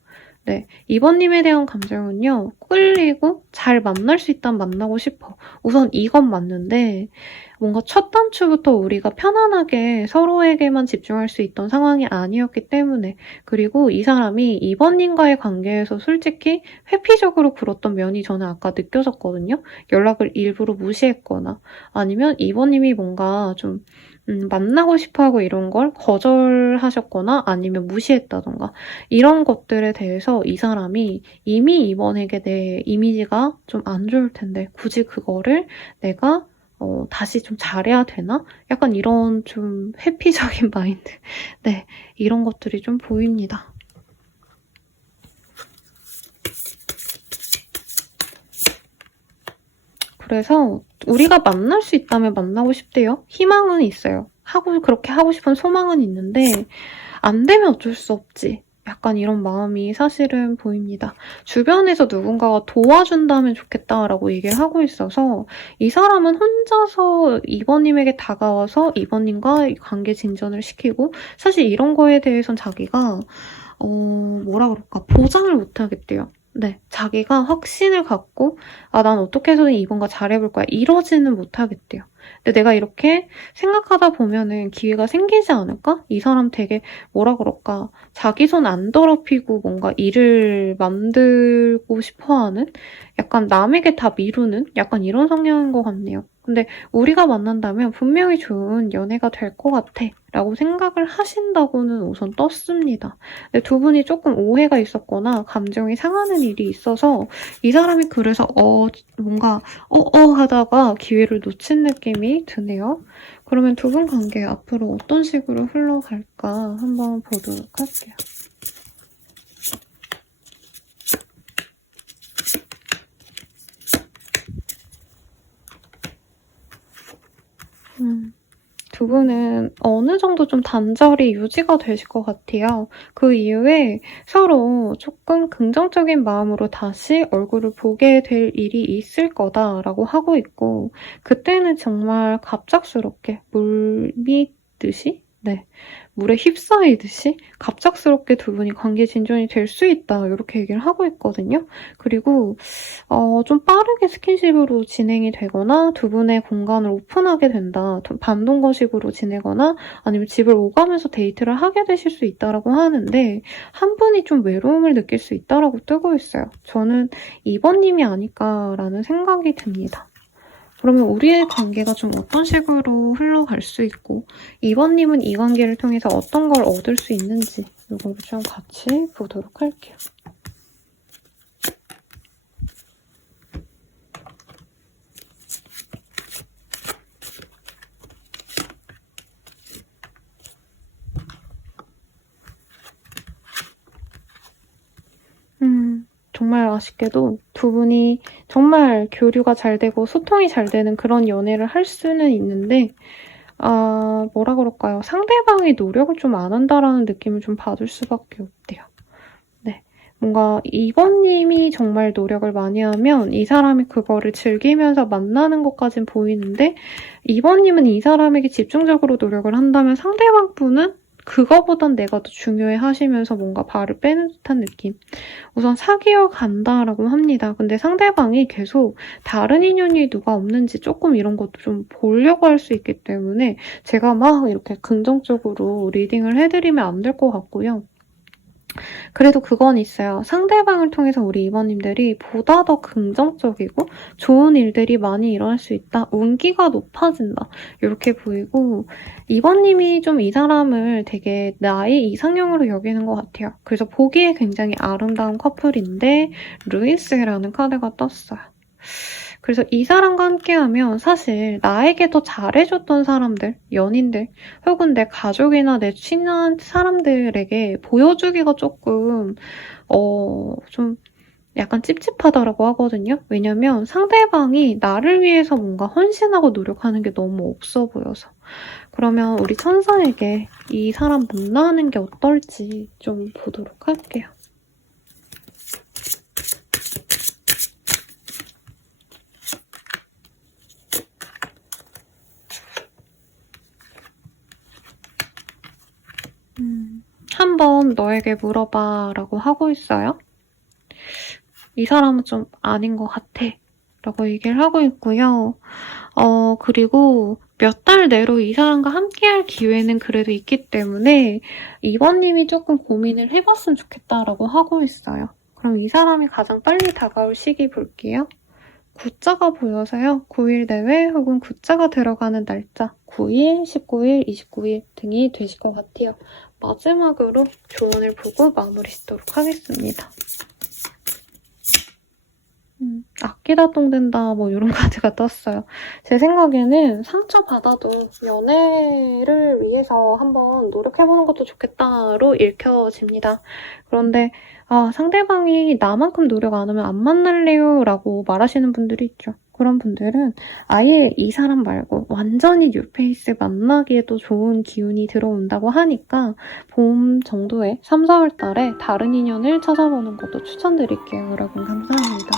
네, 2번님에 대한 감정은요. 끌리고 잘 만날 수 있다면 만나고 싶어. 우선 이건 맞는데 뭔가 첫 단추부터 우리가 편안하게 서로에게만 집중할 수 있던 상황이 아니었기 때문에 그리고 이 사람이 2번님과의 관계에서 솔직히 회피적으로 굴었던 면이 저는 아까 느껴졌거든요. 연락을 일부러 무시했거나 아니면 2번님이 뭔가 좀 만나고 싶어하고 이런 걸 거절하셨거나 아니면 무시했다던가 이런 것들에 대해서 이 사람이 이미 이번에게 내 이미지가 좀 안 좋을 텐데 굳이 그거를 내가 다시 좀 잘해야 되나? 약간 이런 좀 회피적인 마인드. 네, 이런 것들이 좀 보입니다. 그래서 우리가 만날 수 있다면 만나고 싶대요. 희망은 있어요. 그렇게 하고 싶은 소망은 있는데 안 되면 어쩔 수 없지. 약간 이런 마음이 사실은 보입니다. 주변에서 누군가가 도와준다면 좋겠다라고 얘기를 하고 있어서 이 사람은 혼자서 이번님에게 다가와서 이번님과 관계 진전을 시키고 사실 이런 거에 대해선 자기가 뭐라 그럴까 보장을 못 하겠대요. 네, 자기가 확신을 갖고 난 어떻게 해서든 이번과 잘해볼 거야 이러지는 못하겠대요. 근데 내가 이렇게 생각하다 보면은 기회가 생기지 않을까? 이 사람 되게 뭐라 그럴까 자기 손 안 더럽히고 뭔가 일을 만들고 싶어하는 약간 남에게 다 미루는 약간 이런 성향인 것 같네요. 근데 우리가 만난다면 분명히 좋은 연애가 될 것 같아 라고 생각을 하신다고는 우선 떴습니다. 근데 두 분이 조금 오해가 있었거나 감정이 상하는 일이 있어서 이 사람이 그래서 뭔가 하다가 기회를 놓친 느낌이 드네요. 그러면 두 분 관계 앞으로 어떤 식으로 흘러갈까 한번 보도록 할게요. 두 분은 어느 정도 좀 단절이 유지가 되실 것 같아요. 그 이후에 서로 조금 긍정적인 마음으로 다시 얼굴을 보게 될 일이 있을 거다라고 하고 있고 그때는 정말 갑작스럽게 물밀듯이 네, 물에 휩싸이듯이 갑작스럽게 두 분이 관계 진전이 될 수 있다 이렇게 얘기를 하고 있거든요. 그리고 좀 빠르게 스킨십으로 진행이 되거나 두 분의 공간을 오픈하게 된다. 반동거식으로 지내거나 아니면 집을 오가면서 데이트를 하게 되실 수 있다라고 하는데 한 분이 좀 외로움을 느낄 수 있다라고 뜨고 있어요. 저는 2번님이 아닐까라는 생각이 듭니다. 그러면 우리의 관계가 좀 어떤 식으로 흘러갈 수 있고 2번님은 이 관계를 통해서 어떤 걸 얻을 수 있는지 이거를 좀 같이 보도록 할게요. 정말 아쉽게도 두 분이 정말 교류가 잘 되고 소통이 잘 되는 그런 연애를 할 수는 있는데 뭐라 그럴까요? 상대방이 노력을 좀 안 한다라는 느낌을 좀 받을 수밖에 없대요. 네, 뭔가 2번님이 정말 노력을 많이 하면 이 사람이 그거를 즐기면서 만나는 것까진 보이는데 2번님은 이 사람에게 집중적으로 노력을 한다면 상대방 분은 그거보단 내가 더 중요해 하시면서 뭔가 발을 빼는 듯한 느낌. 우선 사귀어 간다라고 합니다. 근데 상대방이 계속 다른 인연이 누가 없는지 조금 이런 것도 좀 보려고 할 수 있기 때문에 제가 막 이렇게 긍정적으로 리딩을 해드리면 안 될 것 같고요. 그래도 그건 있어요. 상대방을 통해서 우리 이번님들이 보다 더 긍정적이고 좋은 일들이 많이 일어날 수 있다. 운기가 높아진다. 이렇게 보이고 이번님이 좀 이 사람을 되게 나의 이상형으로 여기는 것 같아요. 그래서 보기에 굉장히 아름다운 커플인데 루이스라는 카드가 떴어요. 그래서 이 사람과 함께하면 사실 나에게 더 잘해줬던 사람들, 연인들, 혹은 내 가족이나 내 친한 사람들에게 보여주기가 조금 좀 약간 찝찝하다라고 하거든요. 왜냐면 상대방이 나를 위해서 뭔가 헌신하고 노력하는 게 너무 없어 보여서. 그러면 우리 천사에게 이 사람 만나는 게 어떨지 좀 보도록 할게요. 한번 너에게 물어봐 라고 하고 있어요. 이 사람은 좀 아닌 것 같아. 라고 얘기를 하고 있고요. 그리고 몇 달 내로 이 사람과 함께할 기회는 그래도 있기 때문에 이번님이 조금 고민을 해봤으면 좋겠다라고 하고 있어요. 그럼 이 사람이 가장 빨리 다가올 시기 볼게요. 9자가 보여서요. 9일 내외 혹은 9자가 들어가는 날짜 9일, 19일, 29일 등이 되실 것 같아요. 마지막으로 조언을 보고 마무리 짓도록 하겠습니다. 아끼다 똥된다 뭐 이런 카드가 떴어요. 제 생각에는 상처받아도 연애를 위해서 한번 노력해보는 것도 좋겠다로 읽혀집니다. 그런데 상대방이 나만큼 노력 안 하면 안 만날래요 라고 말하시는 분들이 있죠. 그런 분들은 아예 이 사람 말고 완전히 뉴페이스 만나기에도 좋은 기운이 들어온다고 하니까 봄 정도에 3, 4월 달에 다른 인연을 찾아보는 것도 추천드릴게요. 여러분 감사합니다.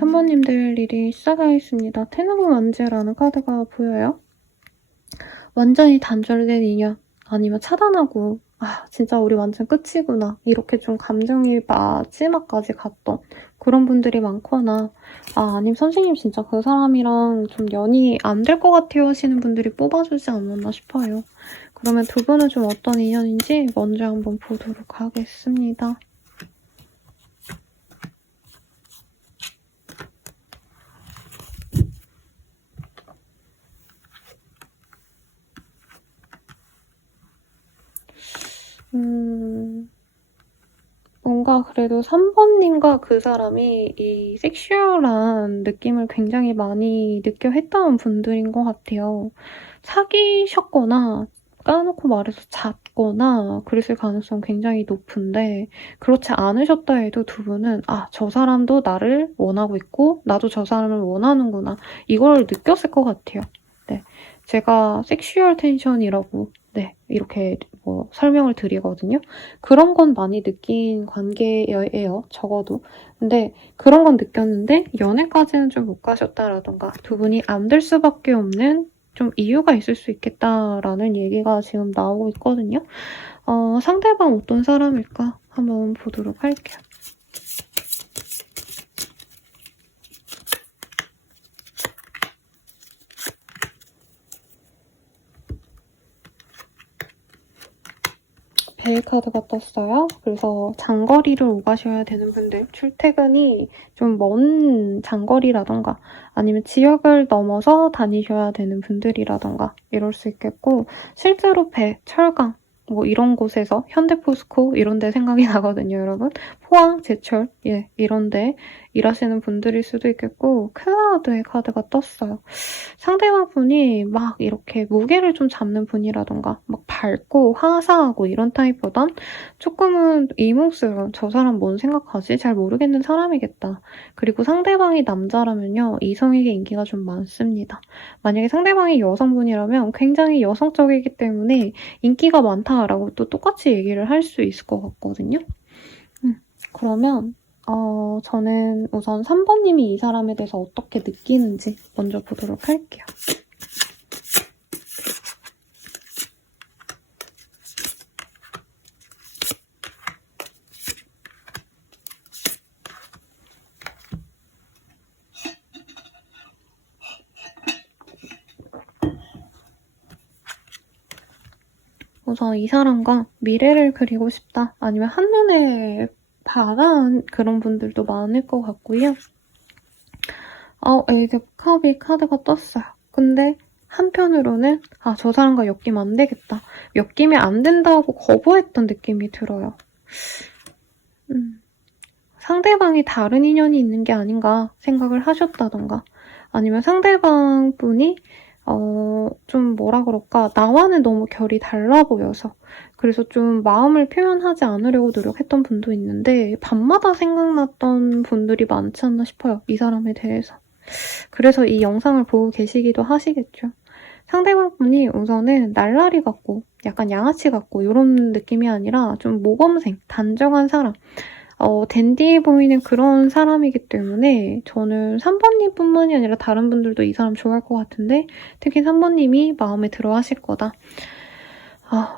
3번님들 일이 시작하겠습니다. 테너브 완제라는 카드가 보여요. 완전히 단절된 인연 아니면 차단하고 진짜 우리 완전 끝이구나 이렇게 좀 감정이 마지막까지 갔던 그런 분들이 많거나 아니면 선생님 진짜 그 사람이랑 좀 연이 안 될 것 같아요 하시는 분들이 뽑아주지 않았나 싶어요. 그러면 두 분은 좀 어떤 인연인지 먼저 한번 보도록 하겠습니다. 뭔가 그래도 3번님과 그 사람이 이 섹슈얼한 느낌을 굉장히 많이 느껴 했던 분들인 것 같아요. 사귀셨거나 까놓고 말해서 잤거나 그랬을 가능성은 굉장히 높은데 그렇지 않으셨다 해도 두 분은 저 사람도 나를 원하고 있고 나도 저 사람을 원하는구나 이걸 느꼈을 것 같아요. 네, 제가 섹슈얼 텐션이라고 이렇게 설명을 드리거든요. 그런 건 많이 느낀 관계예요. 적어도. 근데 그런 건 느꼈는데 연애까지는 좀 못 가셨다라던가 두 분이 안 될 수밖에 없는 좀 이유가 있을 수 있겠다라는 얘기가 지금 나오고 있거든요. 상대방 어떤 사람일까 한번 보도록 할게요. 배의 카드가 떴어요. 그래서 장거리를 오가셔야 되는 분들, 출퇴근이 좀 먼 장거리라던가 아니면 지역을 넘어서 다니셔야 되는 분들이라던가 이럴 수 있겠고 실제로 배, 철강 뭐 이런 곳에서 현대포스코 이런 데 생각이 나거든요, 여러분. 포항, 제철 이런 데 일하시는 분들일 수도 있겠고 클라우드의 카드가 떴어요. 상대방 분이 막 이렇게 무게를 좀 잡는 분이라던가 막 밝고 화사하고 이런 타입보단 조금은 이목스러운 저 사람 뭔 생각하지? 잘 모르겠는 사람이겠다. 그리고 상대방이 남자라면요. 이성에게 인기가 좀 많습니다. 만약에 상대방이 여성분이라면 굉장히 여성적이기 때문에 인기가 많다 라고 또 똑같이 얘기를 할 수 있을 것 같거든요. 그러면 저는 우선 3번님이 이 사람에 대해서 어떻게 느끼는지 먼저 보도록 할게요. 우선 이 사람과 미래를 그리고 싶다, 아니면 한눈에 반한 그런 분들도 많을 것 같고요. 에이드컵이 카드가 떴어요. 근데 한편으로는 저 사람과 엮이면 안 되겠다, 엮이면 안 된다고 거부했던 느낌이 들어요. 상대방이 다른 인연이 있는 게 아닌가 생각을 하셨다던가, 아니면 상대방 분이 좀 뭐라 그럴까, 나와는 너무 결이 달라 보여서 그래서 좀 마음을 표현하지 않으려고 노력했던 분도 있는데 밤마다 생각났던 분들이 많지 않나 싶어요, 이 사람에 대해서. 그래서 이 영상을 보고 계시기도 하시겠죠. 상대방 분이 우선은 날라리 같고 약간 양아치 같고 이런 느낌이 아니라 좀 모범생, 단정한 사람, 댄디해 보이는 그런 사람이기 때문에 저는 3번님 뿐만이 아니라 다른 분들도 이 사람 좋아할 것 같은데 특히 3번님이 마음에 들어 하실 거다.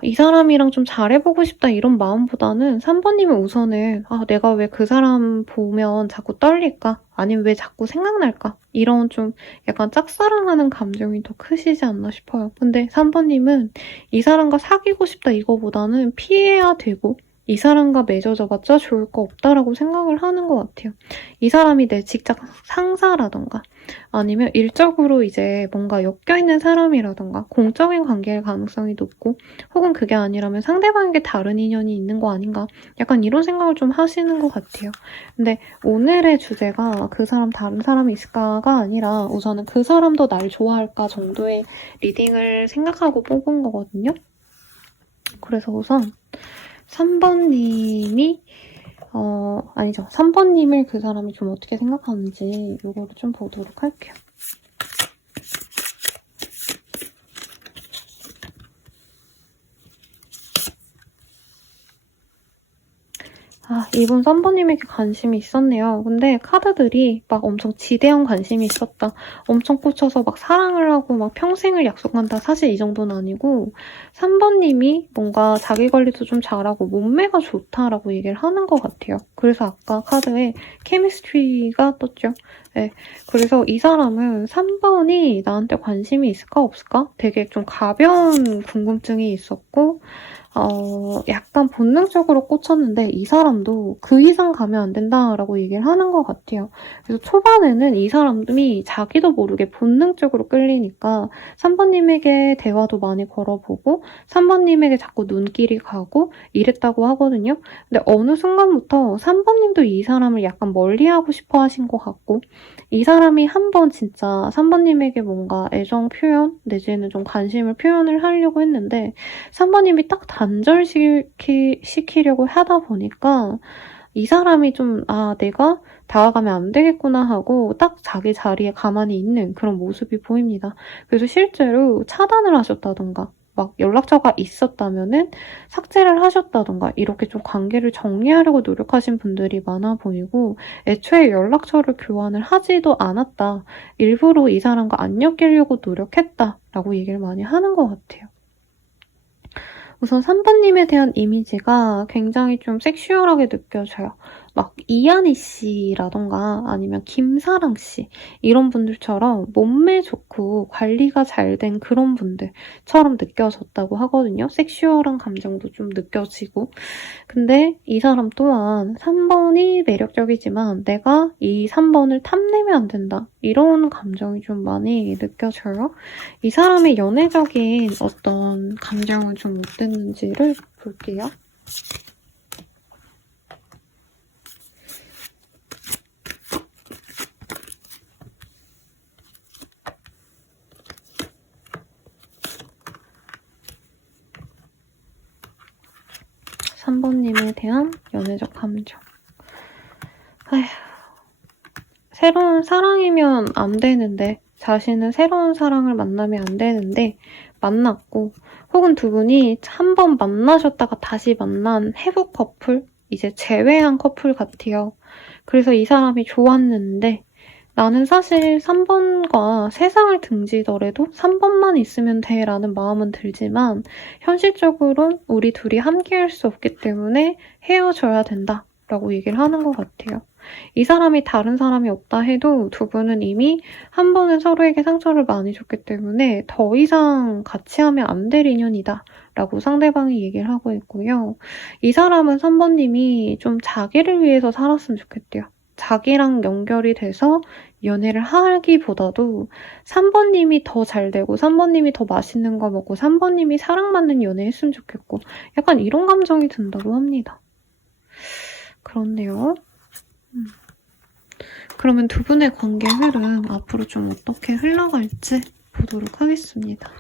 이 사람이랑 좀 잘해보고 싶다 이런 마음보다는 3번님은 우선은 내가 왜 그 사람 보면 자꾸 떨릴까? 아니면 왜 자꾸 생각날까? 이런 좀 약간 짝사랑하는 감정이 더 크시지 않나 싶어요. 근데 3번님은 이 사람과 사귀고 싶다 이거보다는 피해야 되고 이 사람과 맺어져봤자 좋을 거 없다라고 생각을 하는 것 같아요. 이 사람이 내 직장 상사라던가 아니면 일적으로 이제 뭔가 엮여있는 사람이라던가 공적인 관계일 가능성이 높고, 혹은 그게 아니라면 상대방에게 다른 인연이 있는 거 아닌가, 약간 이런 생각을 좀 하시는 것 같아요. 근데 오늘의 주제가 그 사람 다른 사람이 있을까가 아니라 우선은 그 사람도 날 좋아할까 정도의 리딩을 생각하고 뽑은 거거든요. 그래서 우선 3번님이 아니죠. 3번님을 그 사람이 좀 어떻게 생각하는지 요거를 좀 보도록 할게요. 이분 3번님에게 관심이 있었네요. 근데 카드들이 막 엄청 지대한 관심이 있었다, 엄청 꽂혀서 막 사랑을 하고 막 평생을 약속한다, 사실 이 정도는 아니고 3번님이 뭔가 자기 관리도 좀 잘하고 몸매가 좋다라고 얘기를 하는 것 같아요. 그래서 아까 카드에 케미스트리가 떴죠. 네, 그래서 이 사람은 3번이 나한테 관심이 있을까 없을까? 되게 좀 가벼운 궁금증이 있었고 약간 본능적으로 꽂혔는데 이 사람도 그 이상 가면 안 된다라고 얘기를 하는 것 같아요. 그래서 초반에는 이 사람이 자기도 모르게 본능적으로 끌리니까 3번님에게 대화도 많이 걸어보고 3번님에게 자꾸 눈길이 가고 이랬다고 하거든요. 근데 어느 순간부터 3번님도 이 사람을 약간 멀리하고 싶어 하신 것 같고, 이 사람이 한번 진짜 3번님에게 뭔가 애정 표현 내지는 좀 관심을 표현을 하려고 했는데 3번님이 딱 단절시키려고 하다 보니까 이 사람이 좀 내가 다가가면 안 되겠구나 하고 딱 자기 자리에 가만히 있는 그런 모습이 보입니다. 그래서 실제로 차단을 하셨다던가 막 연락처가 있었다면은 삭제를 하셨다던가 이렇게 좀 관계를 정리하려고 노력하신 분들이 많아 보이고, 애초에 연락처를 교환을 하지도 않았다, 일부러 이 사람과 안 엮이려고 노력했다라고 얘기를 많이 하는 것 같아요. 우선 3번님에 대한 이미지가 굉장히 좀 섹슈얼하게 느껴져요. 막 이한희 씨라던가 아니면 김사랑 씨 이런 분들처럼 몸매 좋고 관리가 잘 된 그런 분들처럼 느껴졌다고 하거든요. 섹슈얼한 감정도 좀 느껴지고. 근데 이 사람 또한 3번이 매력적이지만 내가 이 3번을 탐내면 안 된다, 이런 감정이 좀 많이 느껴져요. 이 사람의 연애적인 어떤 감정은 좀 어땠는지를 볼게요. (3번님에) 대한 연애적 감정. 새로운 사랑이면 안 되는데 자신은 새로운 사랑을 만나면 안 되는데 만났고, 혹은 두 분이 한 번 만나셨다가 다시 만난 해부 커플, 이제 재회한 커플 같아요. 그래서 이 사람이 좋았는데 나는 사실 3번과 세상을 등지더라도 3번만 있으면 돼 라는 마음은 들지만 현실적으로 우리 둘이 함께할 수 없기 때문에 헤어져야 된다 라고 얘기를 하는 것 같아요. 이 사람이 다른 사람이 없다 해도 두 분은 이미 한 번은 서로에게 상처를 많이 줬기 때문에 더 이상 같이 하면 안 될 인연이다 라고 상대방이 얘기를 하고 있고요. 이 사람은 3번님이 좀 자기를 위해서 살았으면 좋겠대요. 자기랑 연결이 돼서 연애를 하기보다도 3번님이 더 잘되고 3번님이 더 맛있는 거 먹고 3번님이 사랑받는 연애 했으면 좋겠고 약간 이런 감정이 든다고 합니다. 그렇네요. 그러면 두 분의 관계 흐름 앞으로 좀 어떻게 흘러갈지 보도록 하겠습니다.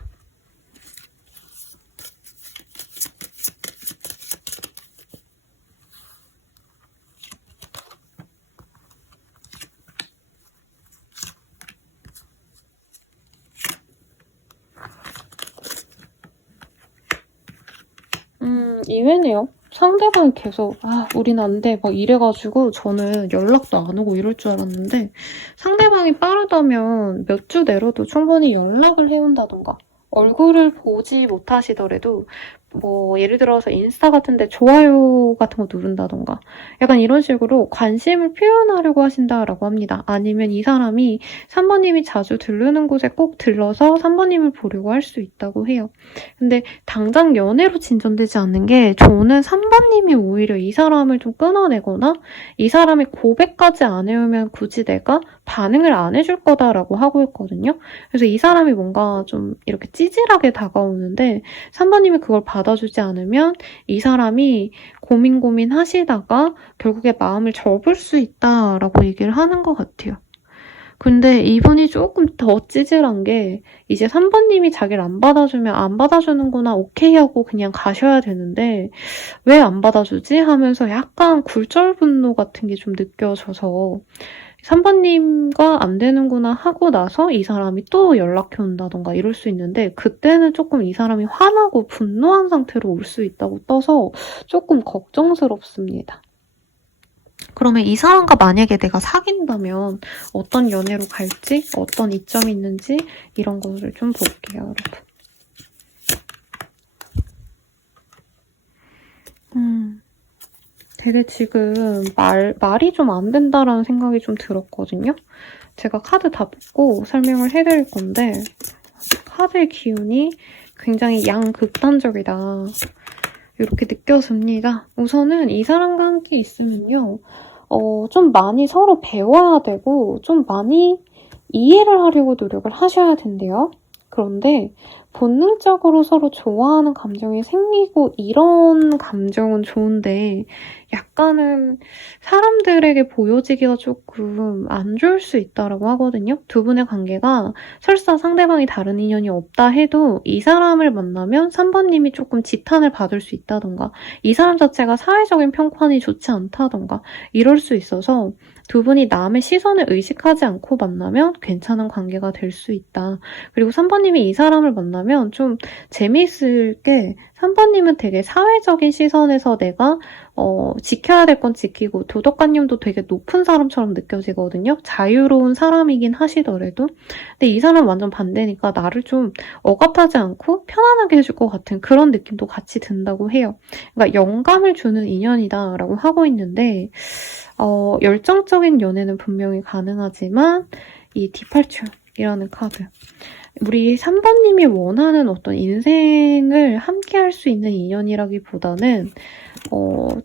이외네요. 상대방이 계속 우린 안 돼 막 이래가지고 저는 연락도 안 오고 이럴 줄 알았는데 상대방이 빠르다면 몇 주 내로도 충분히 연락을 해온다던가 얼굴을 보지 못하시더라도 뭐 예를 들어서 인스타 같은 데 좋아요 같은 거 누른다던가 약간 이런 식으로 관심을 표현하려고 하신다라고 합니다. 아니면 이 사람이 3번님이 자주 들르는 곳에 꼭 들러서 3번님을 보려고 할 수 있다고 해요. 근데 당장 연애로 진전되지 않는 게 저는 3번님이 오히려 이 사람을 좀 끊어내거나 이 사람이 고백까지 안 해오면 굳이 내가 반응을 안 해줄 거다라고 하고 있거든요. 그래서 이 사람이 뭔가 좀 이렇게 찌질하게 다가오는데 3번님이 그걸 받아주지 않으면 이 사람이 고민 하시다가 결국에 마음을 접을 수 있다라고 얘기를 하는 것 같아요. 근데 이분이 조금 더 찌질한 게 이제 3번님이 자기를 안 받아주면 안 받아주는구나 오케이 하고 그냥 가셔야 되는데 왜 안 받아주지? 하면서 약간 굴절 분노 같은 게 좀 느껴져서 3번님과 안 되는구나 하고 나서 이 사람이 또 연락해 온다던가 이럴 수 있는데 그때는 조금 이 사람이 화나고 분노한 상태로 올 수 있다고 떠서 조금 걱정스럽습니다. 그러면 이 사람과 만약에 내가 사귄다면 어떤 연애로 갈지, 어떤 이점이 있는지 이런 거를 좀 볼게요, 여러분. 되게 지금 말이 좀 안 된다라는 생각이 좀 들었거든요. 제가 카드 다 뽑고 설명을 해드릴 건데 카드의 기운이 굉장히 양극단적이다. 이렇게 느껴집니다. 우선은 이 사람과 함께 있으면요. 좀 많이 서로 배워야 되고 좀 많이 이해를 하려고 노력을 하셔야 된대요. 그런데 본능적으로 서로 좋아하는 감정이 생기고 이런 감정은 좋은데 약간은 사람들에게 보여지기가 조금 안 좋을 수 있다고 하거든요. 두 분의 관계가 설사 상대방이 다른 인연이 없다 해도 이 사람을 만나면 3번님이 조금 지탄을 받을 수 있다던가 이 사람 자체가 사회적인 평판이 좋지 않다던가 이럴 수 있어서 두 분이 남의 시선을 의식하지 않고 만나면 괜찮은 관계가 될 수 있다. 그리고 3번님이 이 사람을 만나면 좀 재미있을 게 3번님은 되게 사회적인 시선에서 내가 지켜야 될 건 지키고 도덕관념도 되게 높은 사람처럼 느껴지거든요. 자유로운 사람이긴 하시더라도. 근데 이 사람 완전 반대니까 나를 좀 억압하지 않고 편안하게 해줄 것 같은 그런 느낌도 같이 든다고 해요. 그러니까 영감을 주는 인연이다라고 하고 있는데 열정적인 연애는 분명히 가능하지만 이 디팔출이라는 카드 우리 3번님이 원하는 어떤 인생을 함께 할 수 있는 인연이라기보다는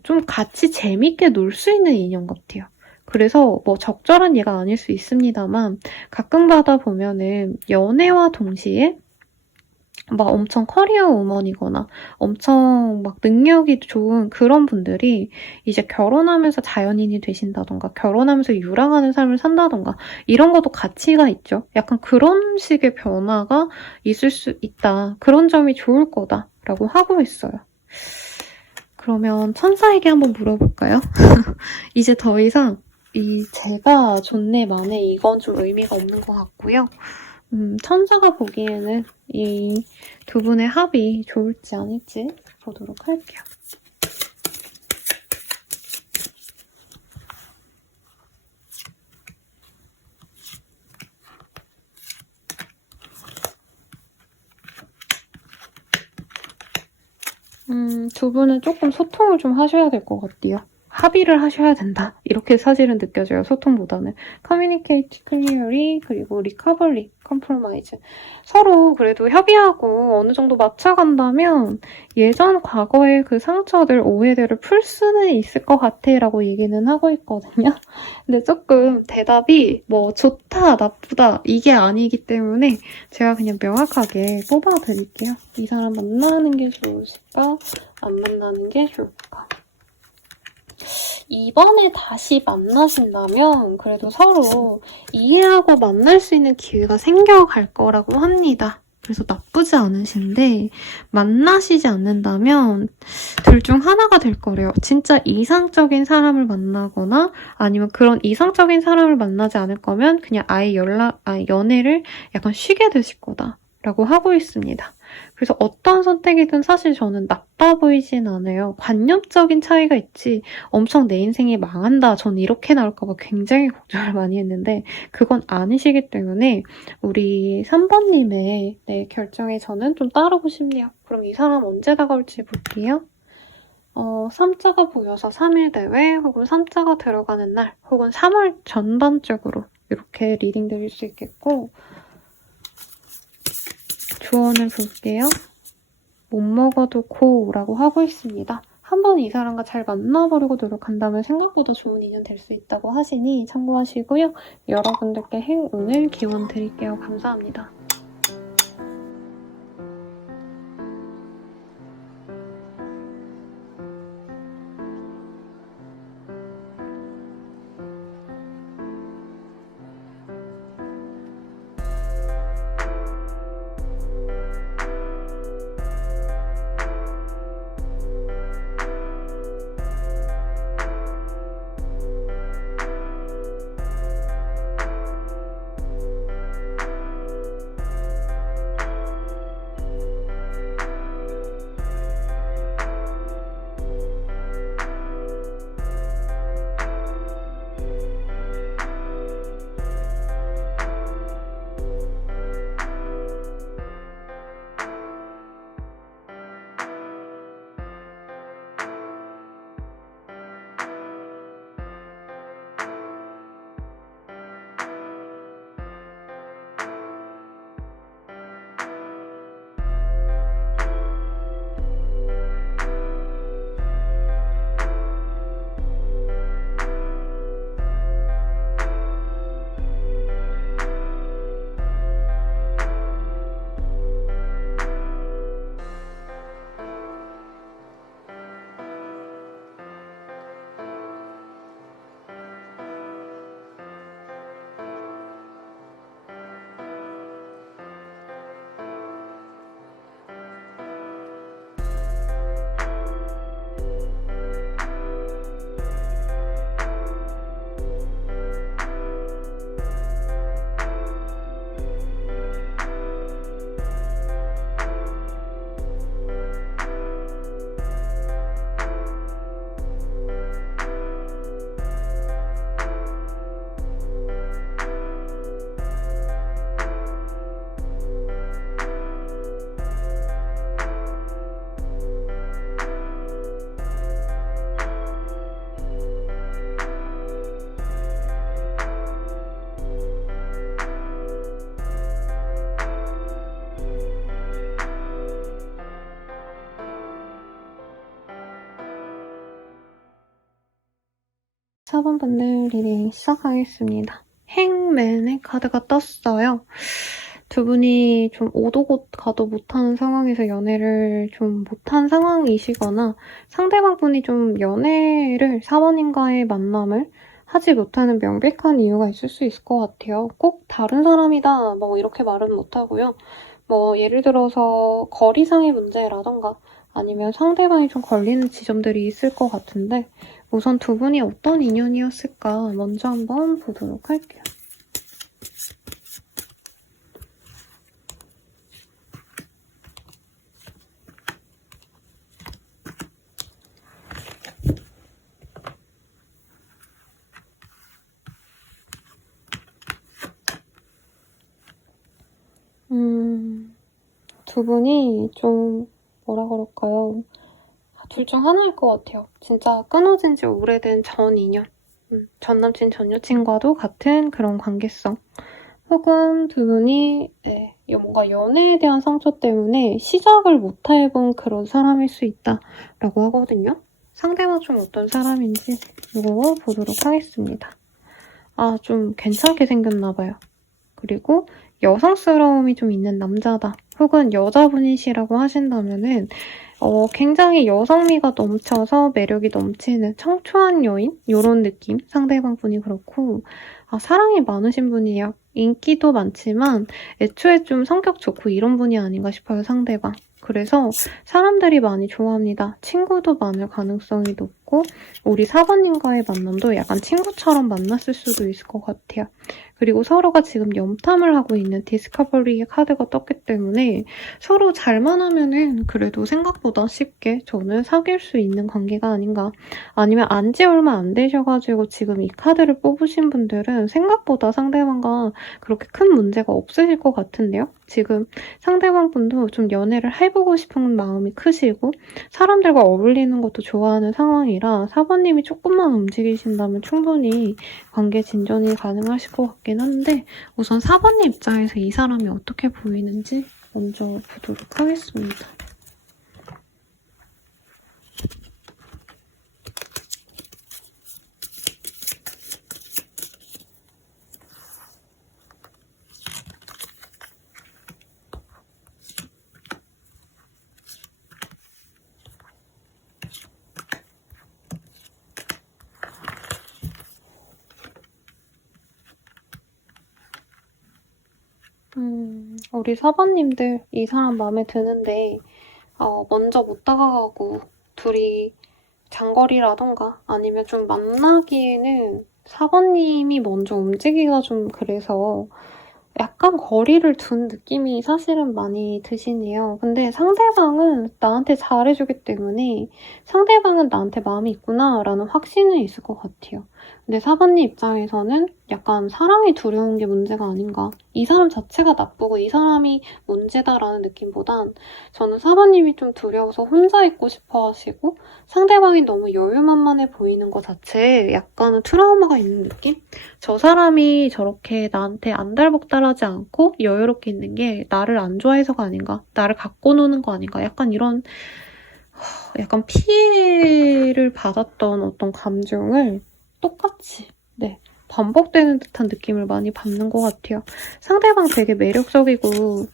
좀 같이 재밌게 놀 수 있는 인연 같아요. 그래서 뭐 적절한 예가 아닐 수 있습니다만 가끔가다 보면은 연애와 동시에 막 엄청 커리어 우먼이거나 엄청 막 능력이 좋은 그런 분들이 이제 결혼하면서 자연인이 되신다던가 결혼하면서 유랑하는 삶을 산다던가 이런 것도 가치가 있죠. 약간 그런 식의 변화가 있을 수 있다. 그런 점이 좋을 거다라고 하고 있어요. 그러면 천사에게 한번 물어볼까요? 이제 더 이상 제가 좋네 마네 이건 좀 의미가 없는 것 같고요. 천사가 보기에는 이 두 분의 합이 좋을지 아닐지 보도록 할게요. 두 분은 조금 소통을 좀 하셔야 될 것 같아요. 합의를 하셔야 된다. 이렇게 사실은 느껴져요. 소통보다는. Communicate clearly, 그리고 recovery, compromise. 서로 그래도 협의하고 어느 정도 맞춰간다면 예전 과거의 그 상처들, 오해들을 풀 수는 있을 것 같아 라고 얘기는 하고 있거든요. 근데 조금 대답이 뭐 좋다, 나쁘다 이게 아니기 때문에 제가 그냥 명확하게 뽑아드릴게요. 이 사람 만나는 게 좋을까? 안 만나는 게 좋을까? 이번에 다시 만나신다면 그래도 서로 이해하고 만날 수 있는 기회가 생겨갈 거라고 합니다. 그래서 나쁘지 않으신데 만나시지 않는다면 둘 중 하나가 될 거래요. 진짜 이상적인 사람을 만나거나 아니면 그런 이상적인 사람을 만나지 않을 거면 그냥 아예 연애를 약간 쉬게 되실 거다라고 하고 있습니다. 그래서 어떤 선택이든 사실 저는 나빠 보이진 않아요. 관념적인 차이가 있지 엄청 내 인생이 망한다. 전 이렇게 나올까봐 굉장히 걱정을 많이 했는데 그건 아니시기 때문에 우리 3번님의 결정에 저는 좀 따르고 싶네요. 그럼 이 사람 언제 다가올지 볼게요. 3자가 보여서 3일 대회 혹은 3자가 들어가는 날 혹은 3월 전반적으로 이렇게 리딩 드릴 수 있겠고 조언을 볼게요. 못 먹어도 고라고 하고 있습니다. 한번 이 사람과 잘 만나보려고 노력한다면 생각보다 좋은 인연 될 수 있다고 하시니 참고하시고요. 여러분들께 행운을 기원 드릴게요. 감사합니다. 사번분들 리딩 시작하겠습니다. 행맨의 카드가 떴어요. 두 분이 좀 오도 곧 가도 못하는 상황에서 연애를 좀 못한 상황이시거나 상대방 분이 좀 연애를 사원님과의 만남을 하지 못하는 명백한 이유가 있을 수 있을 것 같아요. 꼭 다른 사람이다 뭐 이렇게 말은 못하고요. 뭐 예를 들어서 거리상의 문제라던가 아니면 상대방이 좀 걸리는 지점들이 있을 것 같은데 우선 두 분이 어떤 인연이었을까 먼저 한번 보도록 할게요. 두 분이 좀 뭐라 그럴까요? 둘 중 하나일 것 같아요. 진짜 끊어진 지 오래된 전 인연. 전 남친, 전 여친과도 같은 그런 관계성. 혹은 두 분이 뭔가 연애에 대한 상처 때문에 시작을 못 해본 그런 사람일 수 있다라고 하거든요. 상대가 좀 어떤 사람인지 이거 보도록 하겠습니다. 아, 좀 괜찮게 생겼나 봐요. 그리고 여성스러움이 좀 있는 남자다. 혹은 여자분이시라고 하신다면은 굉장히 여성미가 넘쳐서 매력이 넘치는 청초한 여인? 요런 느낌? 상대방 분이 그렇고 사랑이 많으신 분이에요. 인기도 많지만 애초에 좀 성격 좋고 이런 분이 아닌가 싶어요, 상대방. 그래서 사람들이 많이 좋아합니다. 친구도 많을 가능성이 높고 우리 4번님과의 만남도 약간 친구처럼 만났을 수도 있을 것 같아요. 그리고 서로가 지금 염탐을 하고 있는 디스커버리의 카드가 떴기 때문에 서로 잘만 하면은 그래도 생각보다 쉽게 저는 사귈 수 있는 관계가 아닌가. 아니면 안지 얼마 안 되셔가지고 지금 이 카드를 뽑으신 분들은 생각보다 상대방과 그렇게 큰 문제가 없으실 것 같은데요? 지금 상대방 분도 좀 연애를 해보고 싶은 마음이 크시고 사람들과 어울리는 것도 좋아하는 상황이라 4번님이 조금만 움직이신다면 충분히 관계 진전이 가능하실 것 같긴 한데 우선 4번님 입장에서 이 사람이 어떻게 보이는지 먼저 보도록 하겠습니다. 우리 4번님들 이 사람 마음에 드는데 먼저 못 다가가고 둘이 장거리라던가 아니면 좀 만나기에는 4번님이 먼저 움직이기가 좀 그래서 약간 거리를 둔 느낌이 사실은 많이 드시네요. 근데 상대방은 나한테 잘해주기 때문에 상대방은 나한테 마음이 있구나라는 확신은 있을 것 같아요. 근데 4번님 입장에서는 약간 사랑이 두려운 게 문제가 아닌가. 이 사람 자체가 나쁘고 이 사람이 문제다라는 느낌보단 저는 4번님이 좀 두려워서 혼자 있고 싶어 하시고 상대방이 너무 여유만만해 보이는 것 자체에 약간은 트라우마가 있는 느낌? 저 사람이 저렇게 나한테 안달복달하지 않고 여유롭게 있는 게 나를 안 좋아해서가 아닌가? 나를 갖고 노는 거 아닌가? 약간 이런 약간 피해를 받았던 어떤 감정을 똑같이 반복되는 듯한 느낌을 많이 받는 것 같아요. 상대방 되게 매력적이고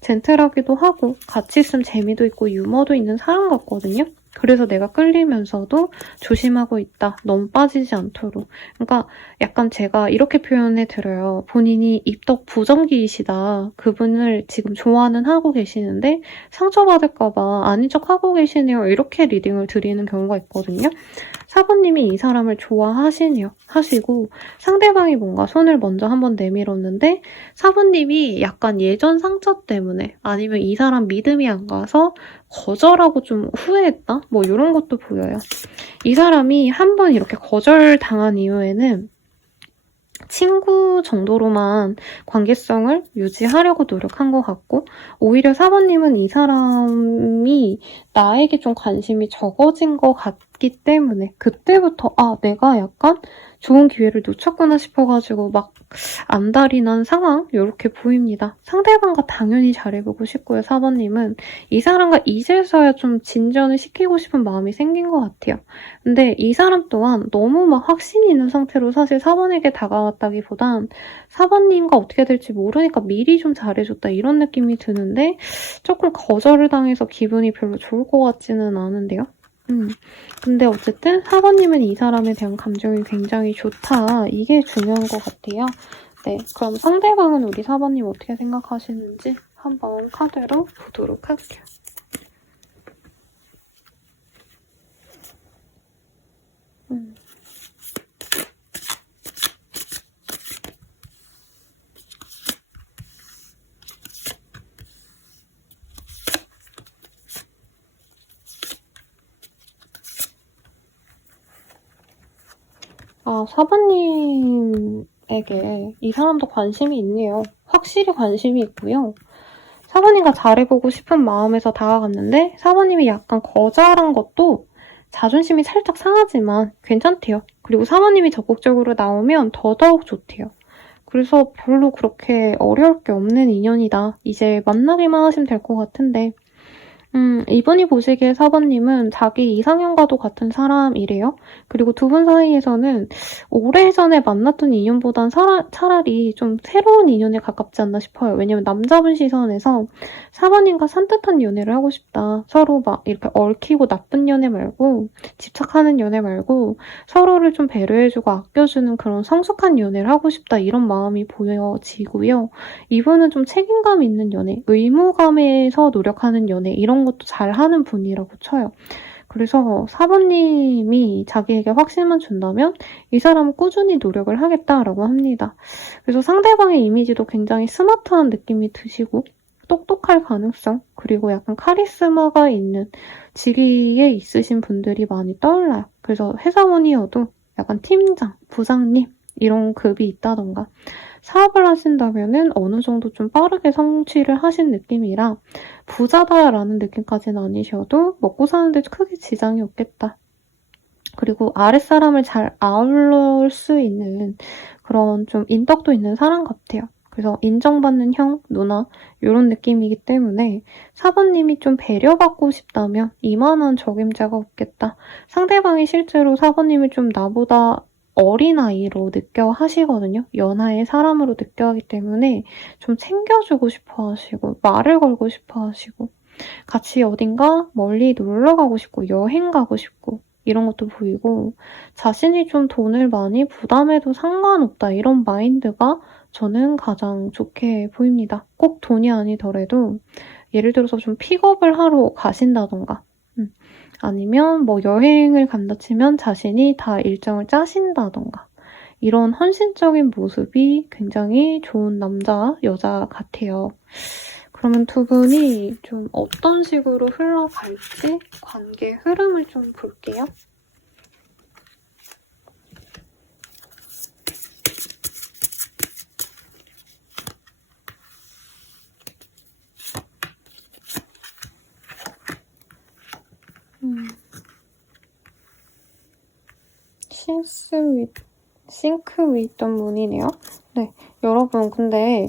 젠틀하기도 하고 같이 있으면 재미도 있고 유머도 있는 사람 같거든요. 그래서 내가 끌리면서도 조심하고 있다. 너무 빠지지 않도록. 그러니까 약간 제가 이렇게 표현해 드려요. 본인이 입덕 부정기이시다. 그분을 지금 좋아는 하고 계시는데 상처받을까 봐 아닌 척 하고 계시네요. 이렇게 리딩을 드리는 경우가 있거든요. 4번님이 이 사람을 좋아하시네요. 하시고 상대방이 뭔가 손을 먼저 한번 내밀었는데 4번님이 약간 예전 상처 때문에 아니면 이 사람 믿음이 안 가서 거절하고 좀 후회했다? 뭐 이런 것도 보여요. 이 사람이 한번 이렇게 거절당한 이후에는 친구 정도로만 관계성을 유지하려고 노력한 것 같고 오히려 4번님은 이 사람이 나에게 좀 관심이 적어진 것 같기 때문에 그때부터 내가 약간 좋은 기회를 놓쳤구나 싶어가지고 막 안달이 난 상황 이렇게 보입니다. 상대방과 당연히 잘해보고 싶고요. 4번님은 이 사람과 이제서야 좀 진전을 시키고 싶은 마음이 생긴 것 같아요. 근데 이 사람 또한 너무 막 확신이 있는 상태로 사실 4번에게 다가왔다기보단 4번님과 어떻게 될지 모르니까 미리 좀 잘해줬다 이런 느낌이 드는데 조금 거절을 당해서 기분이 별로 좋을 것 같지는 않은데요. 근데 어쨌든 4번님은 이 사람에 대한 감정이 굉장히 좋다. 이게 중요한 것 같아요. 네, 그럼 상대방은 우리 4번님 어떻게 생각하시는지 한번 카드로 보도록 할게요. 아, 4번님에게 이 사람도 관심이 있네요. 확실히 관심이 있고요. 사모님과 잘해보고 싶은 마음에서 다가갔는데 사모님이 약간 거절한 것도 자존심이 살짝 상하지만 괜찮대요. 그리고 사모님이 적극적으로 나오면 더더욱 좋대요. 그래서 별로 그렇게 어려울 게 없는 인연이다. 이제 만나기만 하시면 될 것 같은데 이분이 보시기에 사번님은 자기 이상형과도 같은 사람이래요. 그리고 두 분 사이에서는 오래전에 만났던 인연보단 차라리 좀 새로운 인연에 가깝지 않나 싶어요. 왜냐면 남자분 시선에서 사번님과 산뜻한 연애를 하고 싶다. 서로 막 이렇게 얽히고 나쁜 연애 말고 집착하는 연애 말고 서로를 좀 배려해주고 아껴주는 그런 성숙한 연애를 하고 싶다. 이런 마음이 보여지고요. 이분은 좀 책임감 있는 연애, 의무감에서 노력하는 연애 이런 것도 잘하는 분이라고 쳐요. 그래서 사부님이 자기에게 확신만 준다면 이 사람은 꾸준히 노력을 하겠다라고 합니다. 그래서 상대방의 이미지도 굉장히 스마트한 느낌이 드시고 똑똑할 가능성, 그리고 약간 카리스마가 있는 지위에 있으신 분들이 많이 떠올라요. 그래서 회사원이어도 약간 팀장, 부장님 이런 급이 있다던가 사업을 하신다면은 어느 정도 좀 빠르게 성취를 하신 느낌이라 부자다라는 느낌까지는 아니셔도 먹고 사는데 크게 지장이 없겠다. 그리고 아랫사람을 잘 아울러올 수 있는 그런 좀 인덕도 있는 사람 같아요. 그래서 인정받는 형, 누나 이런 느낌이기 때문에 사부님이 좀 배려받고 싶다면 이만한 적임자가 없겠다. 상대방이 실제로 사부님을 좀 나보다 어린아이로 느껴 하시거든요. 연하의 사람으로 느껴 하기 때문에 좀 챙겨주고 싶어 하시고 말을 걸고 싶어 하시고 같이 어딘가 멀리 놀러 가고 싶고 여행 가고 싶고 이런 것도 보이고 자신이 좀 돈을 많이 부담해도 상관없다 이런 마인드가 저는 가장 좋게 보입니다. 꼭 돈이 아니더라도 예를 들어서 좀 픽업을 하러 가신다던가 아니면 뭐 여행을 간다 치면 자신이 다 일정을 짜신다던가 이런 헌신적인 모습이 굉장히 좋은 남자, 여자 같아요. 그러면 두 분이 좀 어떤 식으로 흘러갈지 관계 흐름을 좀 볼게요. 싱크 윗던 문이네요. 네, 여러분 근데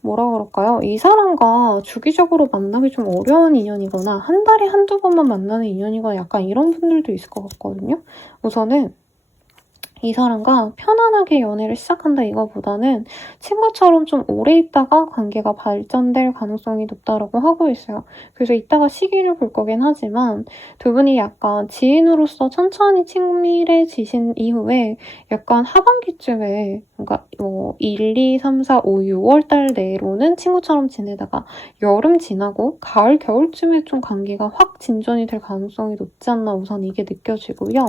뭐라 그럴까요? 이 사람과 주기적으로 만나기 좀 어려운 인연이거나 한 달에 한두 번만 만나는 인연이거나 약간 이런 분들도 있을 것 같거든요. 우선은 이 사람과 편안하게 연애를 시작한다 이거보다는 친구처럼 좀 오래 있다가 관계가 발전될 가능성이 높다라고 하고 있어요. 그래서 이따가 시기를 볼 거긴 하지만 두 분이 약간 지인으로서 천천히 친밀해지신 이후에 약간 하반기쯤에 그러니까 1, 2, 3, 4, 5, 6월 달 내로는 친구처럼 지내다가 여름 지나고 가을, 겨울쯤에 좀 관계가 확 진전이 될 가능성이 높지 않나 우선 이게 느껴지고요.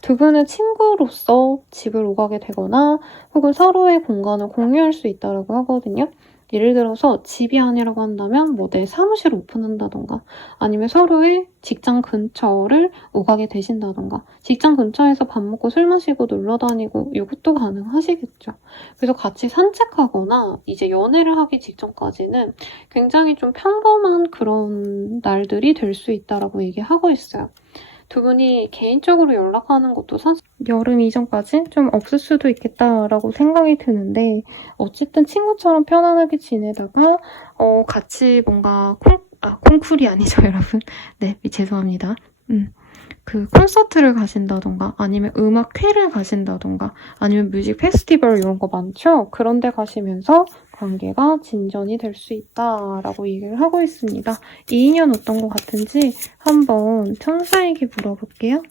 두 분은 친구로서 집을 오가게 되거나 혹은 서로의 공간을 공유할 수 있다고 하거든요. 예를 들어서 집이 아니라고 한다면 뭐 내 사무실을 오픈한다던가 아니면 서로의 직장 근처를 오가게 되신다던가 직장 근처에서 밥 먹고 술 마시고 놀러 다니고 이것도 가능하시겠죠. 그래서 같이 산책하거나 이제 연애를 하기 직전까지는 굉장히 좀 평범한 그런 날들이 될 수 있다라고 얘기하고 있어요. 두 분이 개인적으로 연락하는 것도 사실 여름 이전까지 좀 없을 수도 있겠다라고 생각이 드는데 어쨌든 친구처럼 편안하게 지내다가 같이 뭔가 콩쿨이 아니죠 여러분. 네 죄송합니다. 그 콘서트를 가신다던가 아니면 음악회를 가신다던가 아니면 뮤직 페스티벌 이런 거 많죠? 그런 데 가시면서 관계가 진전이 될 수 있다라고 얘기를 하고 있습니다. 이 인연 어떤 것 같은지 한번 천사에게 물어볼게요.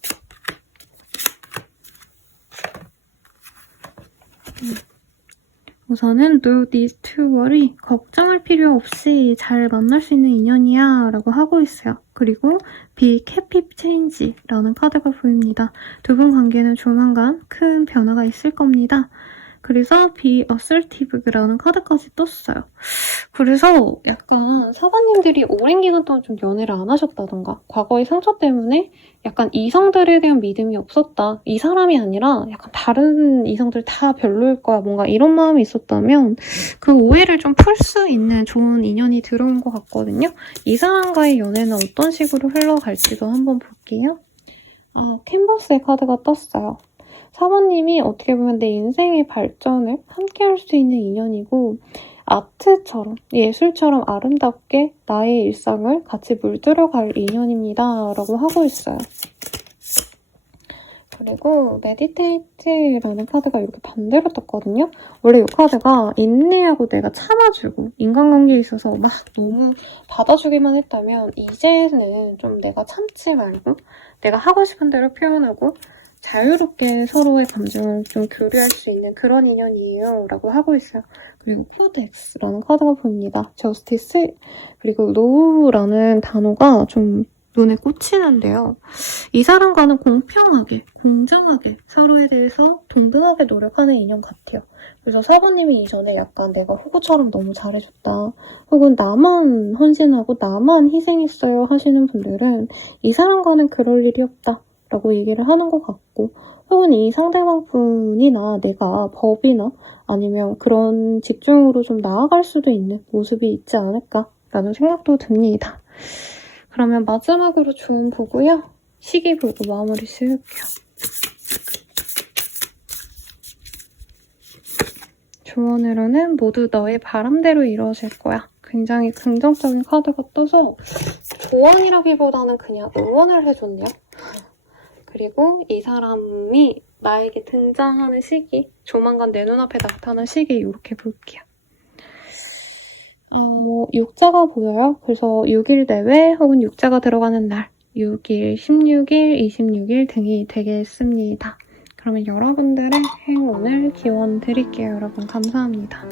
우선은 No need to worry. 걱정할 필요 없이 잘 만날 수 있는 인연이야 라고 하고 있어요. 그리고 Be happy change 라는 카드가 보입니다. 두 분 관계는 조만간 큰 변화가 있을 겁니다. 그래서 be assertive라는 카드까지 떴어요. 그래서 약간 사관님들이 오랜 기간 동안 좀 연애를 안 하셨다던가 과거의 상처 때문에 약간 이성들에 대한 믿음이 없었다. 이 사람이 아니라 약간 다른 이성들 다 별로일 거야. 뭔가 이런 마음이 있었다면 그 오해를 좀 풀 수 있는 좋은 인연이 들어온 것 같거든요. 이 사람과의 연애는 어떤 식으로 흘러갈지도 한번 볼게요. 캔버스의 카드가 떴어요. 사모님이 어떻게 보면 내 인생의 발전을 함께 할 수 있는 인연이고 아트처럼, 예술처럼 아름답게 나의 일상을 같이 물들여갈 인연입니다. 라고 하고 있어요. 그리고 메디테이트라는 카드가 이렇게 반대로 떴거든요. 원래 이 카드가 인내하고 내가 참아주고 인간관계에 있어서 막 너무 받아주기만 했다면 이제는 좀 내가 참지 말고 내가 하고 싶은 대로 표현하고 자유롭게 서로의 감정을 좀 교류할 수 있는 그런 인연이에요. 라고 하고 있어요. 그리고 코덱스라는 카드가 보입니다. 저스티스 그리고 로우라는 단어가 좀 눈에 꽂히는데요. 이 사람과는 공평하게, 공정하게 서로에 대해서 동등하게 노력하는 인연 같아요. 그래서 사부님이 이전에 약간 내가 후보처럼 너무 잘해줬다. 혹은 나만 헌신하고 나만 희생했어요 하시는 분들은 이 사람과는 그럴 일이 없다. 라고 얘기를 하는 것 같고 혹은 이 상대방 분이나 내가 법이나 아니면 그런 직종으로 좀 나아갈 수도 있는 모습이 있지 않을까라는 생각도 듭니다. 그러면 마지막으로 조언 보고요. 시기 보고 마무리 지을게요. 조언으로는 모두 너의 바람대로 이루어질 거야. 굉장히 긍정적인 카드가 떠서 조언이라기보다는 그냥 응원을 해줬네요. 그리고 이 사람이 나에게 등장하는 시기, 조만간 내 눈앞에 나타난 시기 이렇게 볼게요. 육자가 보여요. 그래서 6일 내외 혹은 육자가 들어가는 날 6일, 16일, 26일 등이 되겠습니다. 그러면 여러분들의 행운을 기원 드릴게요. 여러분 감사합니다.